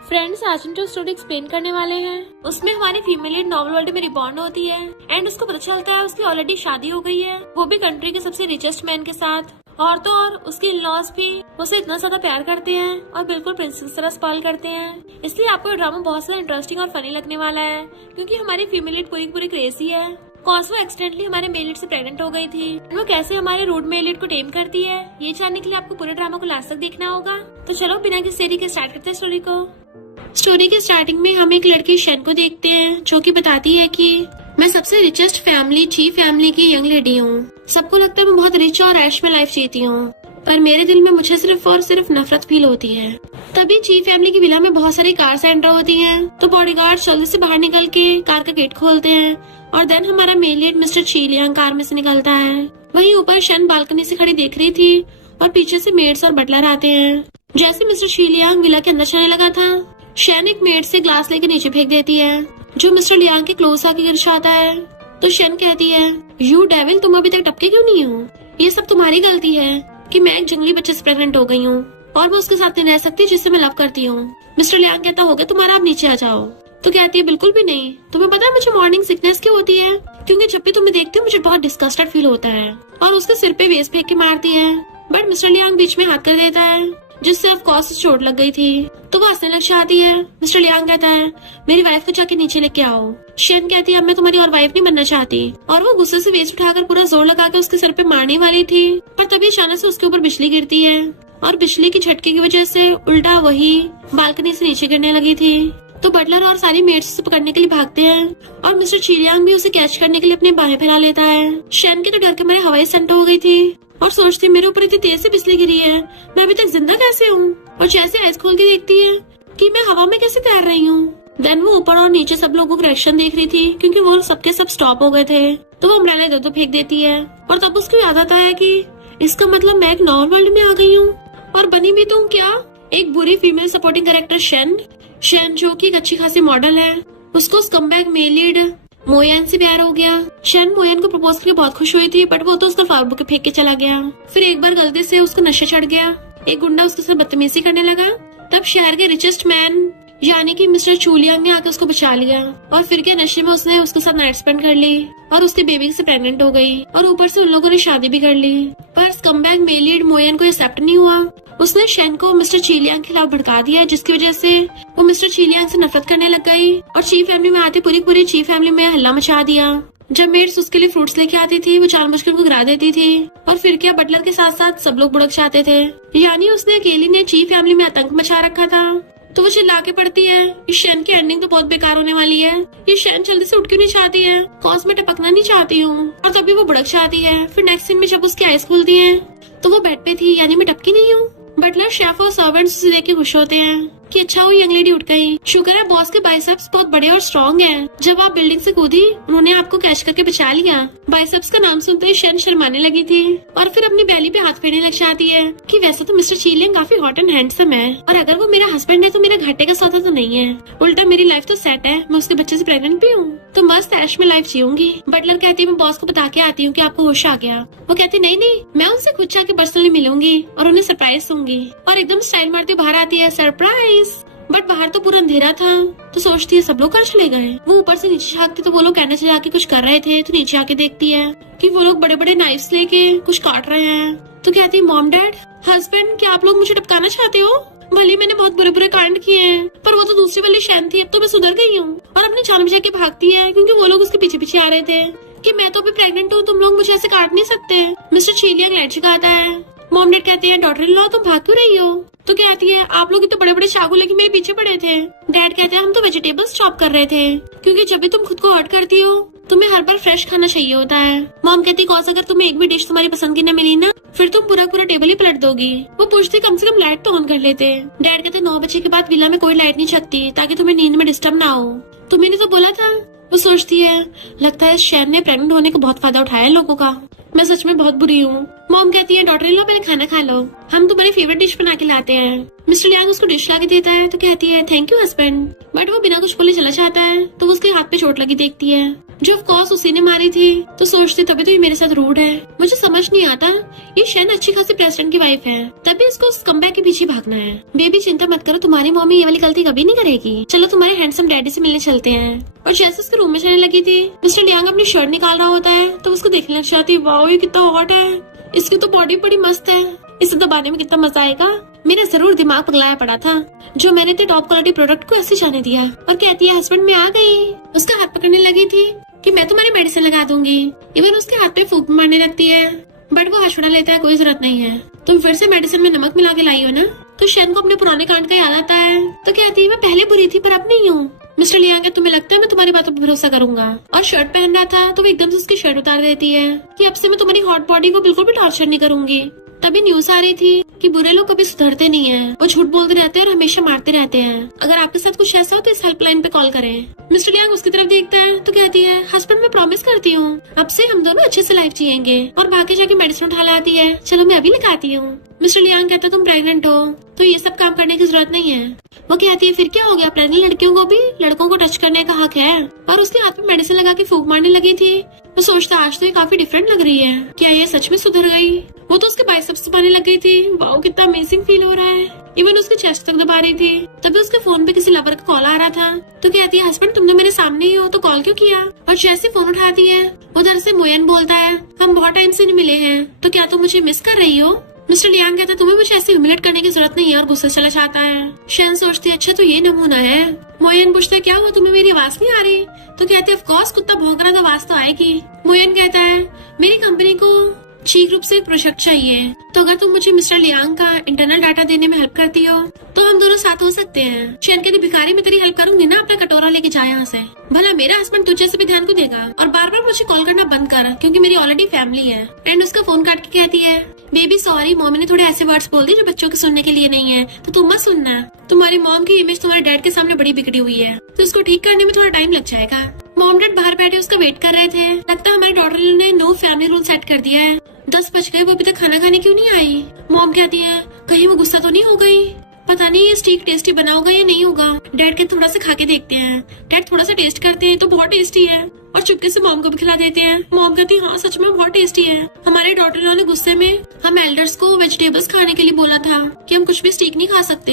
Friends, आज हम जो स्टोरी एक्सप्लेन करने वाले हैं उसमें हमारी फीमेल लीड नॉवल वर्ल्ड में रिबॉर्न होती है एंड उसको पता चलता है उसकी ऑलरेडी शादी हो गई है, वो भी कंट्री के सबसे रिचेस्ट मैन के साथ। और तो और उसके इन-लॉज भी उसे इतना ज्यादा प्यार करते हैं और बिल्कुल प्रिंसेस की तरह स्पॉइल करते हैं। इसलिए आपको ये ड्रामा बहुत ज्यादा इंटरेस्टिंग और फनी लगने वाला है, क्योंकि हमारी फीमेल लीड पूरी पूरी क्रेजी है। कॉस वो एक्सीडेंटली हमारे मेल लीड से प्रेग्नेंट हो गई थी, वो कैसे हमारे रूड मेल लीड को टेम करती है, ये जानने के लिए आपको पूरे ड्रामा को लास्ट तक देखना होगा। तो चलो बिना किसी देरी के स्टार्ट करते हैं स्टोरी को। स्टोरी के स्टार्टिंग में हम एक लड़की शन को देखते हैं, जो कि बताती है कि मैं सबसे रिचेस्ट फैमिली चीफ फैमिली की यंग लेडी हूँ। सबको लगता है मैं बहुत रिच और ऐश में लाइफ जीती हूँ, पर मेरे दिल में मुझे सिर्फ और सिर्फ नफरत फील होती है। तभी चीफ फैमिली की विला में बहुत सारी कार्स एंटर होती हैं, तो बॉडीगार्ड जल्दी से बाहर निकल के कार का गेट खोलते हैं और देन हमारा मेल लीड मिस्टर चीलियांग कार में से निकलता है। वहीं ऊपर शन बालकनी से खड़ी देख रही थी और पीछे से मेड्स और बटलर आते हैं। जैसे मिस्टर चीलियांग विला के अंदर जाने लगा था, शन एक मेड से ग्लास लेके नीचे फेंक देती है, जो मिस्टर लियांग के क्लोज आके गिर जाता है। तो शन कहती है, यू डेविल, तुम अभी तक टपके क्यों नहीं हो? ये सब तुम्हारी गलती है कि मैं एक जंगली बच्चे से प्रेग्नेंट हो गई हूँ और मैं उसके साथ नहीं रह सकती जिससे मैं लव करती हूँ। मिस्टर लियांग कहता, होगा तुम्हारा, आप नीचे आ जाओ। तो कहती है, बिल्कुल भी नहीं। तुम्हें पता है मुझे मॉर्निंग सिकनेस क्यों होती है? क्योंकि जब भी तुम्हें देखती हूँ मुझे बहुत डिस्गस्टेड फील होता है। और उसके सिर पे वेस्ट फेंक के मारती है, बट मिस्टर लियांग बीच में हाथ कर देता है, जिससे ऑफ कोर्स चोट लग गई थी। तो वो हंसने लग जाती है। मिस्टर लियांग कहता है, मेरी वाइफ को जाके नीचे लेके आओ। शन कहती है, अब मैं तुम्हारी और वाइफ नहीं बनना चाहती। और वो गुस्से से वेस्ट उठाकर पूरा जोर लगा के उसके सर पे मारने वाली थी, पर तभी अचानक से उसके ऊपर बिजली गिरती है और बिजली की झटके की वजह से उल्टा वही बालकनी से नीचे गिरने लगी थी। तो बटलर और सारी मेड्स उसे पकड़ने के लिए भागते हैं और मिस्टर चीलियांग भी उसे कैच करने के लिए अपने बाहें फैला लेता है। शन के तो डर के मारे हवाई सेंट हो गई थी और सोचती मेरे ऊपर इतनी तेज से बिजली गिरी है, मैं अभी तक जिंदा कैसे हूँ? और जैसे आइज खोल के देखती है कि मैं हवा में कैसे तैर रही हूँ। देन वो ऊपर और नीचे सब लोगों को रिएक्शन देख रही थी, क्योंकि वो सबके सब स्टॉप हो गए थे। तो वो अम्ब्रेला इधर उधर फेंक देती है और तब उसको याद आता है कि इसका मतलब मैं एक नॉर्मल वर्ल्ड में आ गई हूँ और बनी भी तो क्या एक बुरी फीमेल सपोर्टिंग कैरेक्टर शन, जो की एक अच्छी खासी मॉडल है। उसको स्कमबैग मेल लीड मोयन से प्यार हो गया। शन मोयन को प्रपोज करके बहुत खुश हुई थी, बट वो तो उसका फ्लावर बुके फेंक के चला गया। फिर एक बार गलती से उसको नशा चढ़ गया, एक गुंडा उसके साथ बदतमीजी करने लगा। तब शहर के रिचेस्ट मैन यानी कि मिस्टर चूलियांग ने आकर उसको बचा लिया और फिर के नशे में उसने उसके साथ नाइट स्पेंड कर ली और उसकी बेबी से प्रेग्नेंट हो गई और ऊपर से उन लोगों ने शादी भी कर ली। पर स्कमबैग मेल लीड मोयन को एक्सेप्ट नहीं हुआ। उसने शन को मिस्टर चीलियांग के खिलाफ भड़का दिया, जिसकी वजह से वो मिस्टर चीलियांग से नफरत करने लग गई और चीफ फैमिली में आते पूरी चीफ फैमिली में हल्ला मचा दिया। जब मेड्स उसके लिए फ्रूट्स लेके आती थी, वो जानबूझकर उनको गिरा देती थी और फिर क्या बटलर के साथ साथ सब लोग बुड़क जाते थे। यानी उसने अकेली ने चीफ फैमिली में आतंक मचा रखा था। तो वो चिल्ला के पड़ती है, इस शन की एंडिंग तो बहुत बेकार होने वाली है। ये शन जल्दी से उठ क्यों नहीं चाहती है? कॉज में टपकना नहीं चाहती हूँ। और तभी वो बुड़क जाती है। फिर नेक्स्ट सीन में जब उसकी आईज खुलती है तो वो बेड पे थी, यानी मैं टपकी नहीं हूँ। बटलर, शेफ और सर्वेंट्स उसे देख के खुश होते हैं कि अच्छा वो यंग लेडी उठ गई। शुक्र है बॉस के बाइसेप्स बहुत बड़े और स्ट्रॉन्ग हैं। जब आप बिल्डिंग से कूदी उन्होंने आपको कैच करके बचा लिया। बाइसेप्स का नाम सुनते ही शन शर्माने लगी थी और फिर अपनी बैली पे हाथ फेरने लग जाती है कि वैसे तो मिस्टर चीलियांग काफी हॉट एंड हैंडसम है और अगर वो मेरा हस्बैंड है तो मेरा घाटे का सौदा तो नहीं है। उल्टा मेरी लाइफ तो सेट है, मैं उसके बच्चे से प्रेग्नेंट भी हूँ, तो मस्त ऐश में लाइफ जीऊंगी। बटलर कहती है, मैं बॉस को बता के आती हूँ कि आपको होश आ गया। वो कहती नहीं, मैं उनसे खुद जाके पर्सनली मिलूंगी और उन्हें सरप्राइज दूंगी। और एकदम स्टाइल मारती बाहर आती है, सरप्राइज। बट बाहर तो पूरा अंधेरा था, तो सोचती है सब लोग घर चले गए। वो ऊपर से नीचे झांकती तो वो लोग कहने से जाके कुछ कर रहे थे, तो नीचे आके देखती है कि वो लोग बड़े बड़े नाइफ्स लेके कुछ काट रहे हैं। तो कहती है, मॉम डैड हस्बैंड, क्या आप लोग मुझे टपकाना चाहते हो? भले मैंने बहुत बुरे बुरे कांड किए हैं, पर वो तो दूसरी वाली शैन थी, अब तो मैं सुधर गई हूँ। और अपनी जान बचा के भागती है, क्योंकि वो लोग उसके पीछे पीछे आ रहे थे कि मैं तो अभी प्रेग्नेंट हूँ, तुम लोग मुझे ऐसे काट नहीं सकते। मिस्टर चीलियांग लाइट जगाता है। मॉम डैड कहते हैं, डॉटर इन लॉ तुम भाग क्यों रही हो? तो कहती है, आप लोग तो बड़े बड़े चाकू लेके मेरे पीछे पड़े थे। डैड कहते हैं, हम तो वेजिटेबल्स चॉप कर रहे थे, क्योंकि जब भी तुम खुद को हर्ट करती हो तुम्हें हर बार फ्रेश खाना चाहिए होता है। मॉम कहती, कौन अगर तुम्हें एक भी डिश तुम्हारी पसंद की न मिली ना, फिर तुम पूरा टेबल ही पलट दोगी। वो पूछती, कम से कम लाइट तो ऑन कर लेते। डैड कहते, 9 बजे के बाद विला में कोई लाइट नहीं जगती ताकि तुम्हें नींद में डिस्टर्ब ना हो। तुम्हें तो बोला था। वो सोचती है, लगता है शैन ने प्रेग्नेंट होने को बहुत फायदा उठाया है लोगों का, मैं सच में बहुत बुरी हूँ। मॉम कहती है, डॉटर इन लॉ पहले खाना खा लो, हम तुम्हारी फेवरेट डिश बना के लाते हैं। मिस्टर लियांग उसको डिश ला के देता है, तो कहती है, थैंक यू हस्बैंड। बट वो बिना कुछ बोले चला जाता है, तो उसके हाथ पे चोट लगी देखती है। जो ऑफ कोर्स उसी ने मारी थी। तो सोचती तभी तो ये मेरे साथ रूड है। मुझे समझ नहीं आता, ये शैन अच्छी खासी प्रेसिडेंट की वाइफ है, तभी इसको उस कमबैक के पीछे भागना है। बेबी चिंता मत करो, तुम्हारी मम्मी ये वाली गलती कभी नहीं करेगी। चलो तुम्हारे हैंडसम डैडी से मिलने चलते हैं। और जैसे उसके रूम में जाने लगी थी, मिस्टर लियांग अपनी शर्ट निकाल रहा होता है तो उसको देखने लग जाती है। वाओ, ये कितना हॉट है, इसकी तो बॉडी बड़ी मस्त है, इसे दबाने में कितना मजा आएगा। मेरा जरूर दिमाग पगलाया पड़ा था जो मैंने इतने टॉप क्वालिटी प्रोडक्ट को ऐसे जाने दिया। और कहती है हस्बैंड मैं आ गई। उसका हाथ पकड़ने लगी थी कि मैं तुम्हारी मेडिसिन लगा दूंगी। इवन उसके हाथ पे फूंक मारने लगती है, बट वो हाथ छुड़ा लेता है, कोई जरूरत नहीं है, तुम फिर से मेडिसिन में नमक मिला के लाई हो ना। तो शैन को अपने पुराने कांड का याद आता है तो कहती है मैं पहले बुरी थी पर अब नहीं हूँ। मिस्टर लियांग, तुम्हें लगता है मैं तुम्हारी बातों पर भरोसा करूंगा? और शर्ट पहन रहा था तो वो एकदम से उसकी शर्ट उतार देती है कि अब से मैं तुम्हारी हॉट बॉडी को बिल्कुल भी टॉर्चर नहीं करूंगी। तभी न्यूज आ रही थी कि बुरे लोग कभी सुधरते नहीं हैं, वो झूठ बोलते रहते हैं और हमेशा मारते रहते हैं। अगर आपके साथ कुछ ऐसा हो तो इस हेल्पलाइन पे कॉल करें। मिस्टर लियांग उसकी तरफ देखता है तो कहती है हस्बैंड मैं प्रॉमिस करती हूँ अब से हम दोनों अच्छे से लाइफ जिएंगे। और भागे जाके मेडिसिन उठा लाती है, चलो मैं अभी लगाती हूँ। मिस्टर लियांग कहता तुम प्रेग्नेंट हो तो ये सब काम करने की जरूरत नहीं है। वो कहती है फिर क्या हो गया, प्रेग्नेंट लड़कियों को भी लड़कों को टच करने का हक है। और उसके हाथ में मेडिसिन लगा के फूंक मारने लगी थी। वो सोचता आज तो ये काफी डिफरेंट लग रही है, क्या ये सच में सुधर गई? वो तो उसके बाइसेप्स दबाने लग गई थी। वाओ, कितना अमेजिंग फील हो रहा है। इवन उसके चेस्ट तक दबा रही थी। तभी उसके फोन पे किसी लवर का कॉल आ रहा था तो कहती है हस्बैंड तुम तो मेरे सामने ही हो तो कॉल क्यों किया? और जैसे फोन उठाती है उधर से मोयन बोलता है हम बहुत टाइम से नहीं मिले हैं तो क्या तुम मुझे मिस कर रही हो? मिस्टर लियांग कहता तुम्हें मुझे ऐसे ह्यूमिलेट करने की जरूरत नहीं है और गुस्से चला जाता है। शैन सोचती है अच्छा तो ये नमूना है। मोयन पूछता है क्या हुआ, तुम्हें मेरी आवाज नहीं आ रही? तो कहते हैं ऑफ कोर्स कुत्ता भौंक रहा तो आवाज तो आएगी। मोयन कहता है मेरी कंपनी को शीघ्र रूप से एक प्रोजेक्ट चाहिए, तो अगर तुम मुझे मिस्टर लियांग का इंटरनल डाटा देने में हेल्प करती हो तो हम दोनों साथ हो सकते हैं। शैन कहती भिखारी मैं तेरी हेल्प करूंगी ना, अपना कटोरा लेके जा यहाँ से, भला मेरा हस्बैंड तुझे से भी ध्यान को देगा। और बार बार मुझे कॉल करना बंद कर क्योंकि मेरी ऑलरेडी फैमिली है। एंड उसका फोन काट के कहती है बेबी सॉरी, मॉम ने थोड़े ऐसे वर्ड्स बोल दिए जो बच्चों के सुनने के लिए नहीं है, तो तुम मत सुनना। तुम्हारी मॉम की इमेज तुम्हारे डैड के सामने बड़ी बिगड़ी हुई है तो इसको ठीक करने में थोड़ा टाइम लग जाएगा। मॉम डैड बाहर बैठे उसका वेट कर रहे थे। लगता है हमारी डॉटर ने नो फैमिली रूल सेट कर दिया है। 10 बज गए, वो अभी तक खाना खाने क्यों नहीं आई? मॉम कहती है कहीं वो गुस्सा तो नहीं हो गई, पता नहीं ये स्टीक टेस्टी बना होगा या नहीं होगा। डैड के थोड़ा सा खा के देखते हैं। डैड थोड़ा सा टेस्ट करते हैं तो बहुत टेस्टी है और चुपके से मॉम को भी खिला देते हैं। मॉम कहती है हाँ सच में बहुत टेस्टी है। हमारे डॉटर ने गुस्से में हम एल्डर्स को वेजिटेबल्स खाने के लिए बोला था कि हम कुछ भी स्टीक नहीं खा सकते,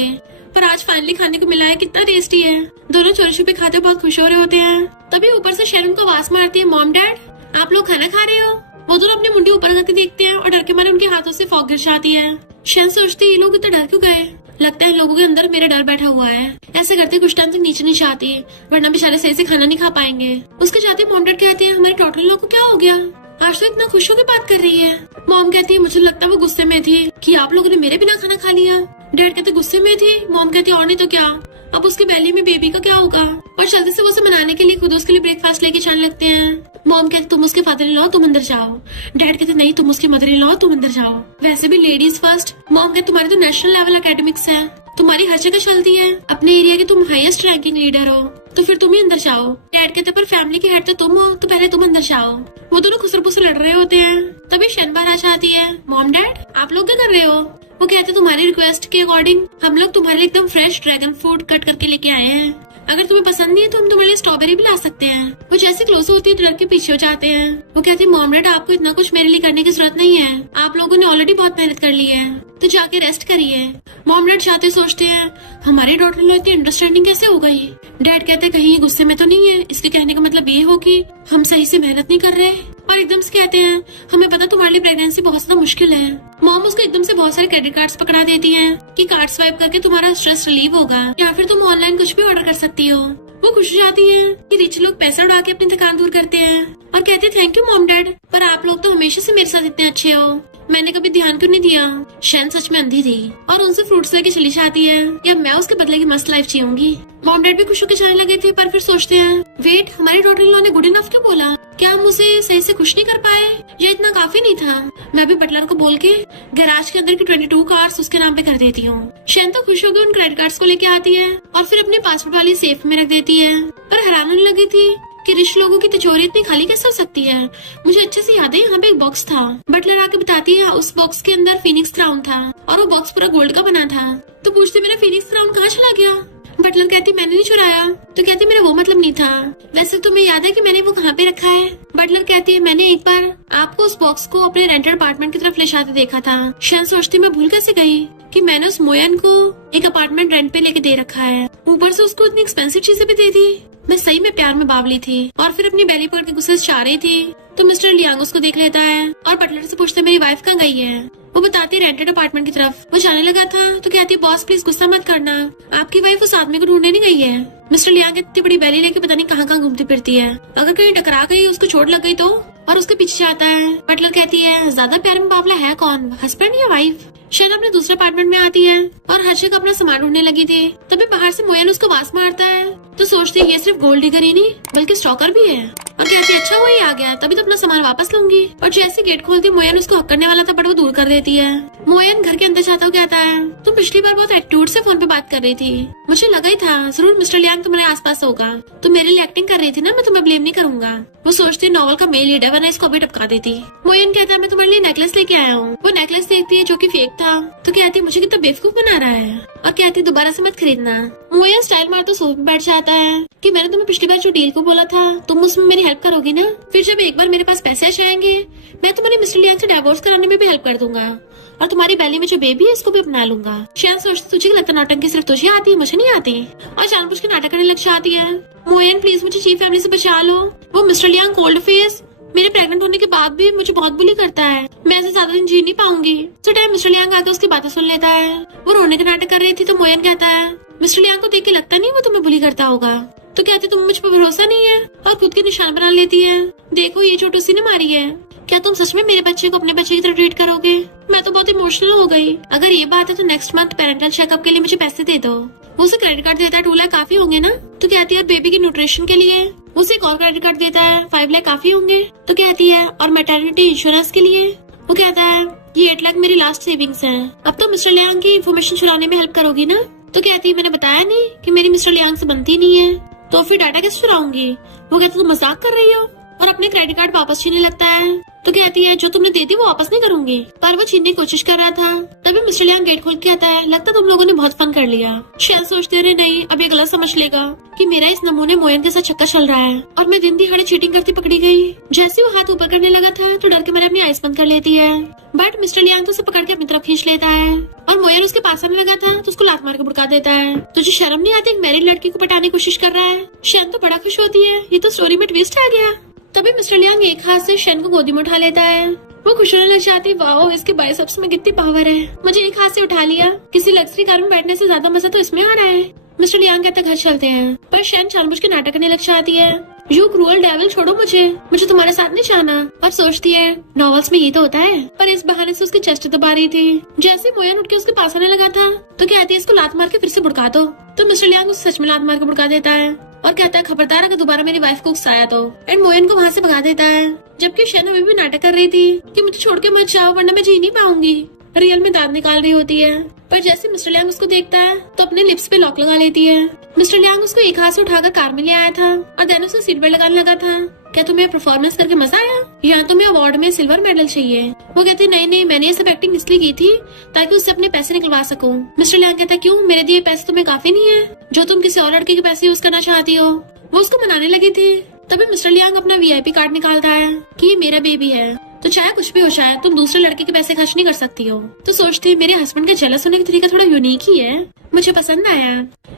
पर आज फाइनली खाने को मिला है, कितना टेस्टी है। दोनों चोरी छुपे खाते बहुत खुश हो रहे होते हैं। तभी ऊपर से शैरन को आवाज मारती है मॉम डैड आप लोग खाना खा रहे हो? वो दोनों अपनी मुंडी ऊपर करके देखते हैं और डर के मारे उनके हाथों से फॉग गिर जाती है। शैन सोचती है ये लोग इतना डर क्यों गए, लगता है लोगों के अंदर मेरा डर बैठा हुआ है। ऐसे करते कुछ टाइम तक नीचे नहीं जाती वरना बेचारे सही से खाना नहीं खा पाएंगे। उसके जाते मॉम डैड कहते हैं हमारे डॉटर लोग को क्या हो गया, आज तो इतना खुश होकर बात कर रही है। मॉम कहती है मुझे लगता है वो गुस्से में थी कि आप लोगों ने मेरे बिना खाना खा लिया। डैड कहते गुस्से में थी। मॉम कहती और नहीं तो क्या, अब उसके बेली में बेबी का क्या होगा। और जल्दी से वो उसे मनाने के लिए खुद उसके लिए ब्रेकफास्ट लेके जाने लगते हैं। मॉम कहते तुम उसके फादर इन लॉ तुम अंदर जाओ। डैड कहते नहीं तुम उसकी मदर इन लॉ तुम अंदर जाओ, वैसे भी लेडीज फर्स्ट। मॉम कहते तुम्हारी तो नेशनल लेवल एकेडमिक्स है, तुम्हारी हर जगह चलती है, अपने एरिया के तुम हाईएस्ट रैंकिंग लीडर हो तो फिर तुम ही अंदर जाओ। डैड कहते पर फैमिली के हेड तो तुम हो तो पहले तुम अंदर जाओ। वो दोनों खुसर से लड़ रहे होते हैं। तभी शैन बाहर आ जाती है। मॉम डैड आप लोग क्या कर रहे हो? वो कहते तुम्हारी रिक्वेस्ट के अकॉर्डिंग हम लोग तुम्हारे लिए एकदम फ्रेश ड्रैगन फ्रूट कट करके लेके आए हैं, अगर तुम्हें पसंद नहीं है तो हम तुम्हारे लिए स्ट्रॉबेरी भी ला सकते हैं। वो जैसे क्लोज होती है तो डर के पीछे हो जाते हैं। वो कहते हैं मॉम डैड आपको इतना कुछ मेरे लिए करने की जरूरत नहीं है, आप लोगों ने ऑलरेडी बहुत मेहनत कर ली है तो जाके रेस्ट करिए। मॉम डैड जाते सोचते हैं हमारे डॉटर लोग इतनी अंडरस्टैंडिंग कैसे हो गई। डैड कहते हैं कहीं गुस्से में तो नहीं है, इसके कहने का मतलब ये हो कि हम सही से मेहनत नहीं कर रहे। और एकदम से कहते हैं हमें पता तुम्हारे लिए प्रेगनेंसी बहुत ज्यादा मुश्किल है। मॉम उसको एकदम से बहुत सारे क्रेडिट कार्ड्स पकड़ा देती है कि कार्ड स्वाइप करके तुम्हारा स्ट्रेस रिलीव होगा या फिर तुम ऑनलाइन कुछ भी ऑर्डर कर सकती हो। वो खुश हो जाती है कि रिच लोग पैसा उड़ा के अपनी थकान दूर करते हैं और कहते हैं थैंक यू मॉम डैड, पर आप लोग तो हमेशा से मेरे साथ इतने अच्छे हो, मैंने कभी ध्यान क्यों नहीं दिया। शैन सच में अंधी थी और उनसे फ्रूट्स लेके चली जाती है या मैं उसके बदले की मस्त लाइफ जीऊंगी। मॉम डैड भी खुश होकर जाने लगे थे पर फिर सोचते हैं वेट हमारी डॉटर इन लॉ ने गुड इनफ क्यों बोला, क्या हम उसे सही से खुश नहीं कर पाए या इतना काफी नहीं था। मैं भी बटलर को बोल के गैराज के अंदर की 22 कार्स उसके नाम पे कर देती हूँ। शैन तो खुश होकर उन क्रेडिट कार्ड्स को लेके आती है और फिर अपने पासपोर्ट वाली सेफ में रख देती है। पर हैरान होने लगी थी कि रिच लोगों की तिजोरी इतनी खाली कैसे हो सकती है। मुझे अच्छे से याद है यहाँ पे एक बॉक्स था। बटलर आके बताती है उस बॉक्स के अंदर फिनिक्स क्राउन था और वो बॉक्स पूरा गोल्ड का बना था। तो पूछते मेरा फिनिक्स क्राउन कहाँ चला गया। बटलर बटलर कहती मैंने नहीं चुराया। तो कहती मेरा वो मतलब नहीं था, वैसे तुम्हें याद है कि मैंने वो कहाँ पे रखा है? बटलर कहती है मैंने एक बार आपको उस बॉक्स को अपने रेंटेड अपार्टमेंट की तरफ ले जाते देखा था। शैन सोचती मैं भूल कैसे गई कि मैंने उस मोयन को एक अपार्टमेंट रेंट पे लेके दे रखा है, ऊपर से उसको इतनी एक्सपेंसिव चीजें भी दे दी। मैं सही में प्यार में बावली थी और फिर अपनी बेली पकड़ के गुस्से से चाह रही थी तो मिस्टर लियांग उसको देख लेता है और बटलर से पूछते मेरी वाइफ कहाँ गई है। वो बताती रेंटेड अपार्टमेंट की तरफ वो जाने लगा था तो कहती बॉस प्लीज गुस्सा मत करना, आपकी वाइफ उस आदमी को ढूंढने नहीं गई है। मिस्टर लियांग इतनी बड़ी बेली लेके पता नहीं कहाँ घूमती फिरती है, अगर कहीं टकरा गई उसको चोट लग गई तो, और उसके पीछे आता है। बटलर कहती है ज्यादा प्यार में बावला है कौन, हस्बैंड या वाइफ? शैन अपने दूसरे अपार्टमेंट में आती है और हर जगह अपना सामान ढूंढने लगी थी, तभी बाहर से मोयन उसको वास मारता है तो सोचती है ये सिर्फ गोल्ड डिगर ही नहीं बल्कि स्टॉकर भी है, और कहती है अच्छा वही आ गया तभी तो अपना सामान वापस लूंगी। और जैसे गेट खोलती मोयन उसको हक करने वाला था बट वो दूर कर देती है। मोयन घर के अंदर जाता हुआ कहता है तुम पिछली बार बहुत एटीट्यूड से फोन पे बात कर रही थी, मुझे लगा ही था जरूर मिस्टर लियांग तुम्हारे आसपास होगा, तुम मेरे लिए एक्टिंग कर रही थी ना, मैं तुम्हें ब्लेम नहीं करूंगा। वो सोचती नॉवल का मेल लीडर वरना इसको अभी टपका देती। मोयन कहता है मैं तुम्हारे लिए नेकलेस लेके आया हूँ। वो नेकलेस देखती है जो कि फेक था तो कहती मुझे कितना बेवकूफ बना रहा है और कहती दोबारा से मत खरीदना। मोयन स्टाइल मार तो सोफे पे बैठ जाता है कि मैंने तुम्हें पिछली बार जो डील को बोला था तुम उसमें मेरी हेल्प करोगी ना, फिर जब एक बार मेरे पास पैसे आ जाएंगे मैं तुम्हारे मिस्टर लियांग से डिवोर्स कराने में भी हेल्प कर दूंगा और तुम्हारी बेली में जो बेबी है इसको भी अपना लूंगा। शैन सोचती तुझे लगता नौटंकी सिर्फ तुझे आती है मुझे नहीं आती, और जानबूझ के नाटक करने लग जाती है। मोयन प्लीज मुझे चीफ फैमिली से बचा लो। वो मिस्टर लियांग कोल्ड फेस मेरे प्रेग्नेंट होने के बाद भी मुझे बहुत बुली करता है, मैं ऐसे ज्यादा दिन जी नहीं पाऊंगी। तो टाइम मिस्टर लियांग आकर उसकी बातें सुन लेता है। वो रोने का नाटक कर रही थी तो मोयन कहता है मिस्टर लियांग को देख के लगता नहीं वो तुम्हें बुली करता होगा। तो कहती तुम मुझ पर भरोसा नहीं है और खुद के निशान बना लेती है, देखो ये चोट उसी ने मारी है, क्या तुम सच में मेरे बच्चे को अपने बच्चे की तरह ट्रीट करोगे? मैं तो बहुत इमोशनल हो गई, अगर ये बात है तो नेक्स्ट मंथ पेरेंटल चेकअप के लिए मुझे पैसे दे दो। वो उसे क्रेडिट कार्ड देता है 2 लाख काफी होंगे ना? तो कहती है बेबी की न्यूट्रिशन के लिए उसे एक और क्रेडिट कार्ड देता है 5 लाख काफी होंगे। तो कहती है और मैटरनिटी इंश्योरेंस के लिए? वो कहता है ये 8 लाख मेरी लास्ट सेविंग्स है। अब तो मिस्टर लियांग की इन्फॉर्मेशन चुराने में हेल्प करोगी ना? तो कहती है मैंने बताया नहीं कि मेरी मिस्टर लियांग से बनती नहीं है, तो फिर डाटा कैसे चुराऊंगी? वो कहती तुम मजाक कर रही हो और अपने क्रेडिट कार्ड वापस छीनने लगता है। तो कहती है जो तुमने दी थी वो वापस नहीं करूंगी, पर वो छीनने की कोशिश कर रहा था। तभी मिस्टर लियांग गेट खोल के आता है, लगता तुम लोगों ने बहुत फन कर लिया। शैन सोचते रहे नहीं अब ये गलत समझ लेगा कि मेरा इस नमूने मोयन के साथ चक्कर चल रहा है और मैं दिन दिहाड़े चीटिंग करती पकड़ी गई। जैसे वो हाथ ऊपर करने लगा था तो डर के मारे अपनी आइस बंद कर लेती है, बट मिस्टर लियांग तो उसे पकड़ के अपनी तरफ खींच लेता है और मोयन उसके पास आने लगा था तो उसको लात मार के भड़का देता है। तुझे शर्म नहीं आती एक मैरिड लड़की को पटाने की कोशिश कर रहा है? शैन तो बड़ा खुश होती है, ये तो स्टोरी में ट्विस्ट आ गया। तभी मिस्टर लियांग एक हाथ से शैन को गोदी में उठा लेता है। वो खुश होने लग जाती है, वाओ इसके बाइसेप्स में कितनी पावर है, मुझे एक हाथ से उठा लिया, किसी लग्जरी कार में बैठने से ज्यादा मजा तो इसमें आ रहा है। मिस्टर लियांग कहता घर चलते हैं, पर शैन जानबूझ के नाटक करने लग जाती है, यू क्रूअल डेविल छोड़ो मुझे तुम्हारे साथ नहीं जाना। और सोचती है नॉवेल्स में ये तो होता है, पर इस बहाने से उसकी चेस्ट दबा रही थी। जैसे मोयन उठ के उसके पास आने लगा था तो कहती है इसको लात मार के फिर से बुड़का दो। तो मिस्टर लियांग उसे सच में लात मार के बुड़का देता है और कहता है खबरदार अगर दोबारा मेरी वाइफ को उकसाया तो, एंड मोयन को वहाँ से भगा देता है। जबकि शैन अभी भी नाटक कर रही थी कि मुझे छोड़ के मत जाओ वरना मैं जी नहीं पाऊंगी, रियल में दांत निकाल रही होती है। पर जैसे मिस्टर लियांग उसको देखता है तो अपने लिप्स पे लॉक लगा लेती है। मिस्टर लियांग उसको एक हाथ से उठाकर कार में ले आया था और देन उसे सीट बेल्ट लगाने लगा था। क्या तुम्हें परफॉर्मेंस करके मजा आया या तुम्हें अवार्ड में सिल्वर मेडल चाहिए? वो कहती नहीं मैंने ये सब एक्टिंग इसलिए की थी ताकि उससे अपने पैसे निकलवा सकूं। मिस्टर लियांग कहता क्यों, मेरे दिए पैसे तुम्हें काफी नहीं है जो तुम किसी और लड़के के पैसे यूज करना चाहती हो? वो उसको मनाने लगी थी। तभी मिस्टर लियांग अपना VIP कार्ड निकालता है कि ये मेरा बेबी है तो चाहे कुछ भी हो जाए तुम दूसरे लड़के के पैसे खर्च नहीं कर सकती हो। तो सोचती मेरे हस्बैंड के जेलस होने का तरीका थोड़ा यूनिक ही है, मुझे पसंद आया।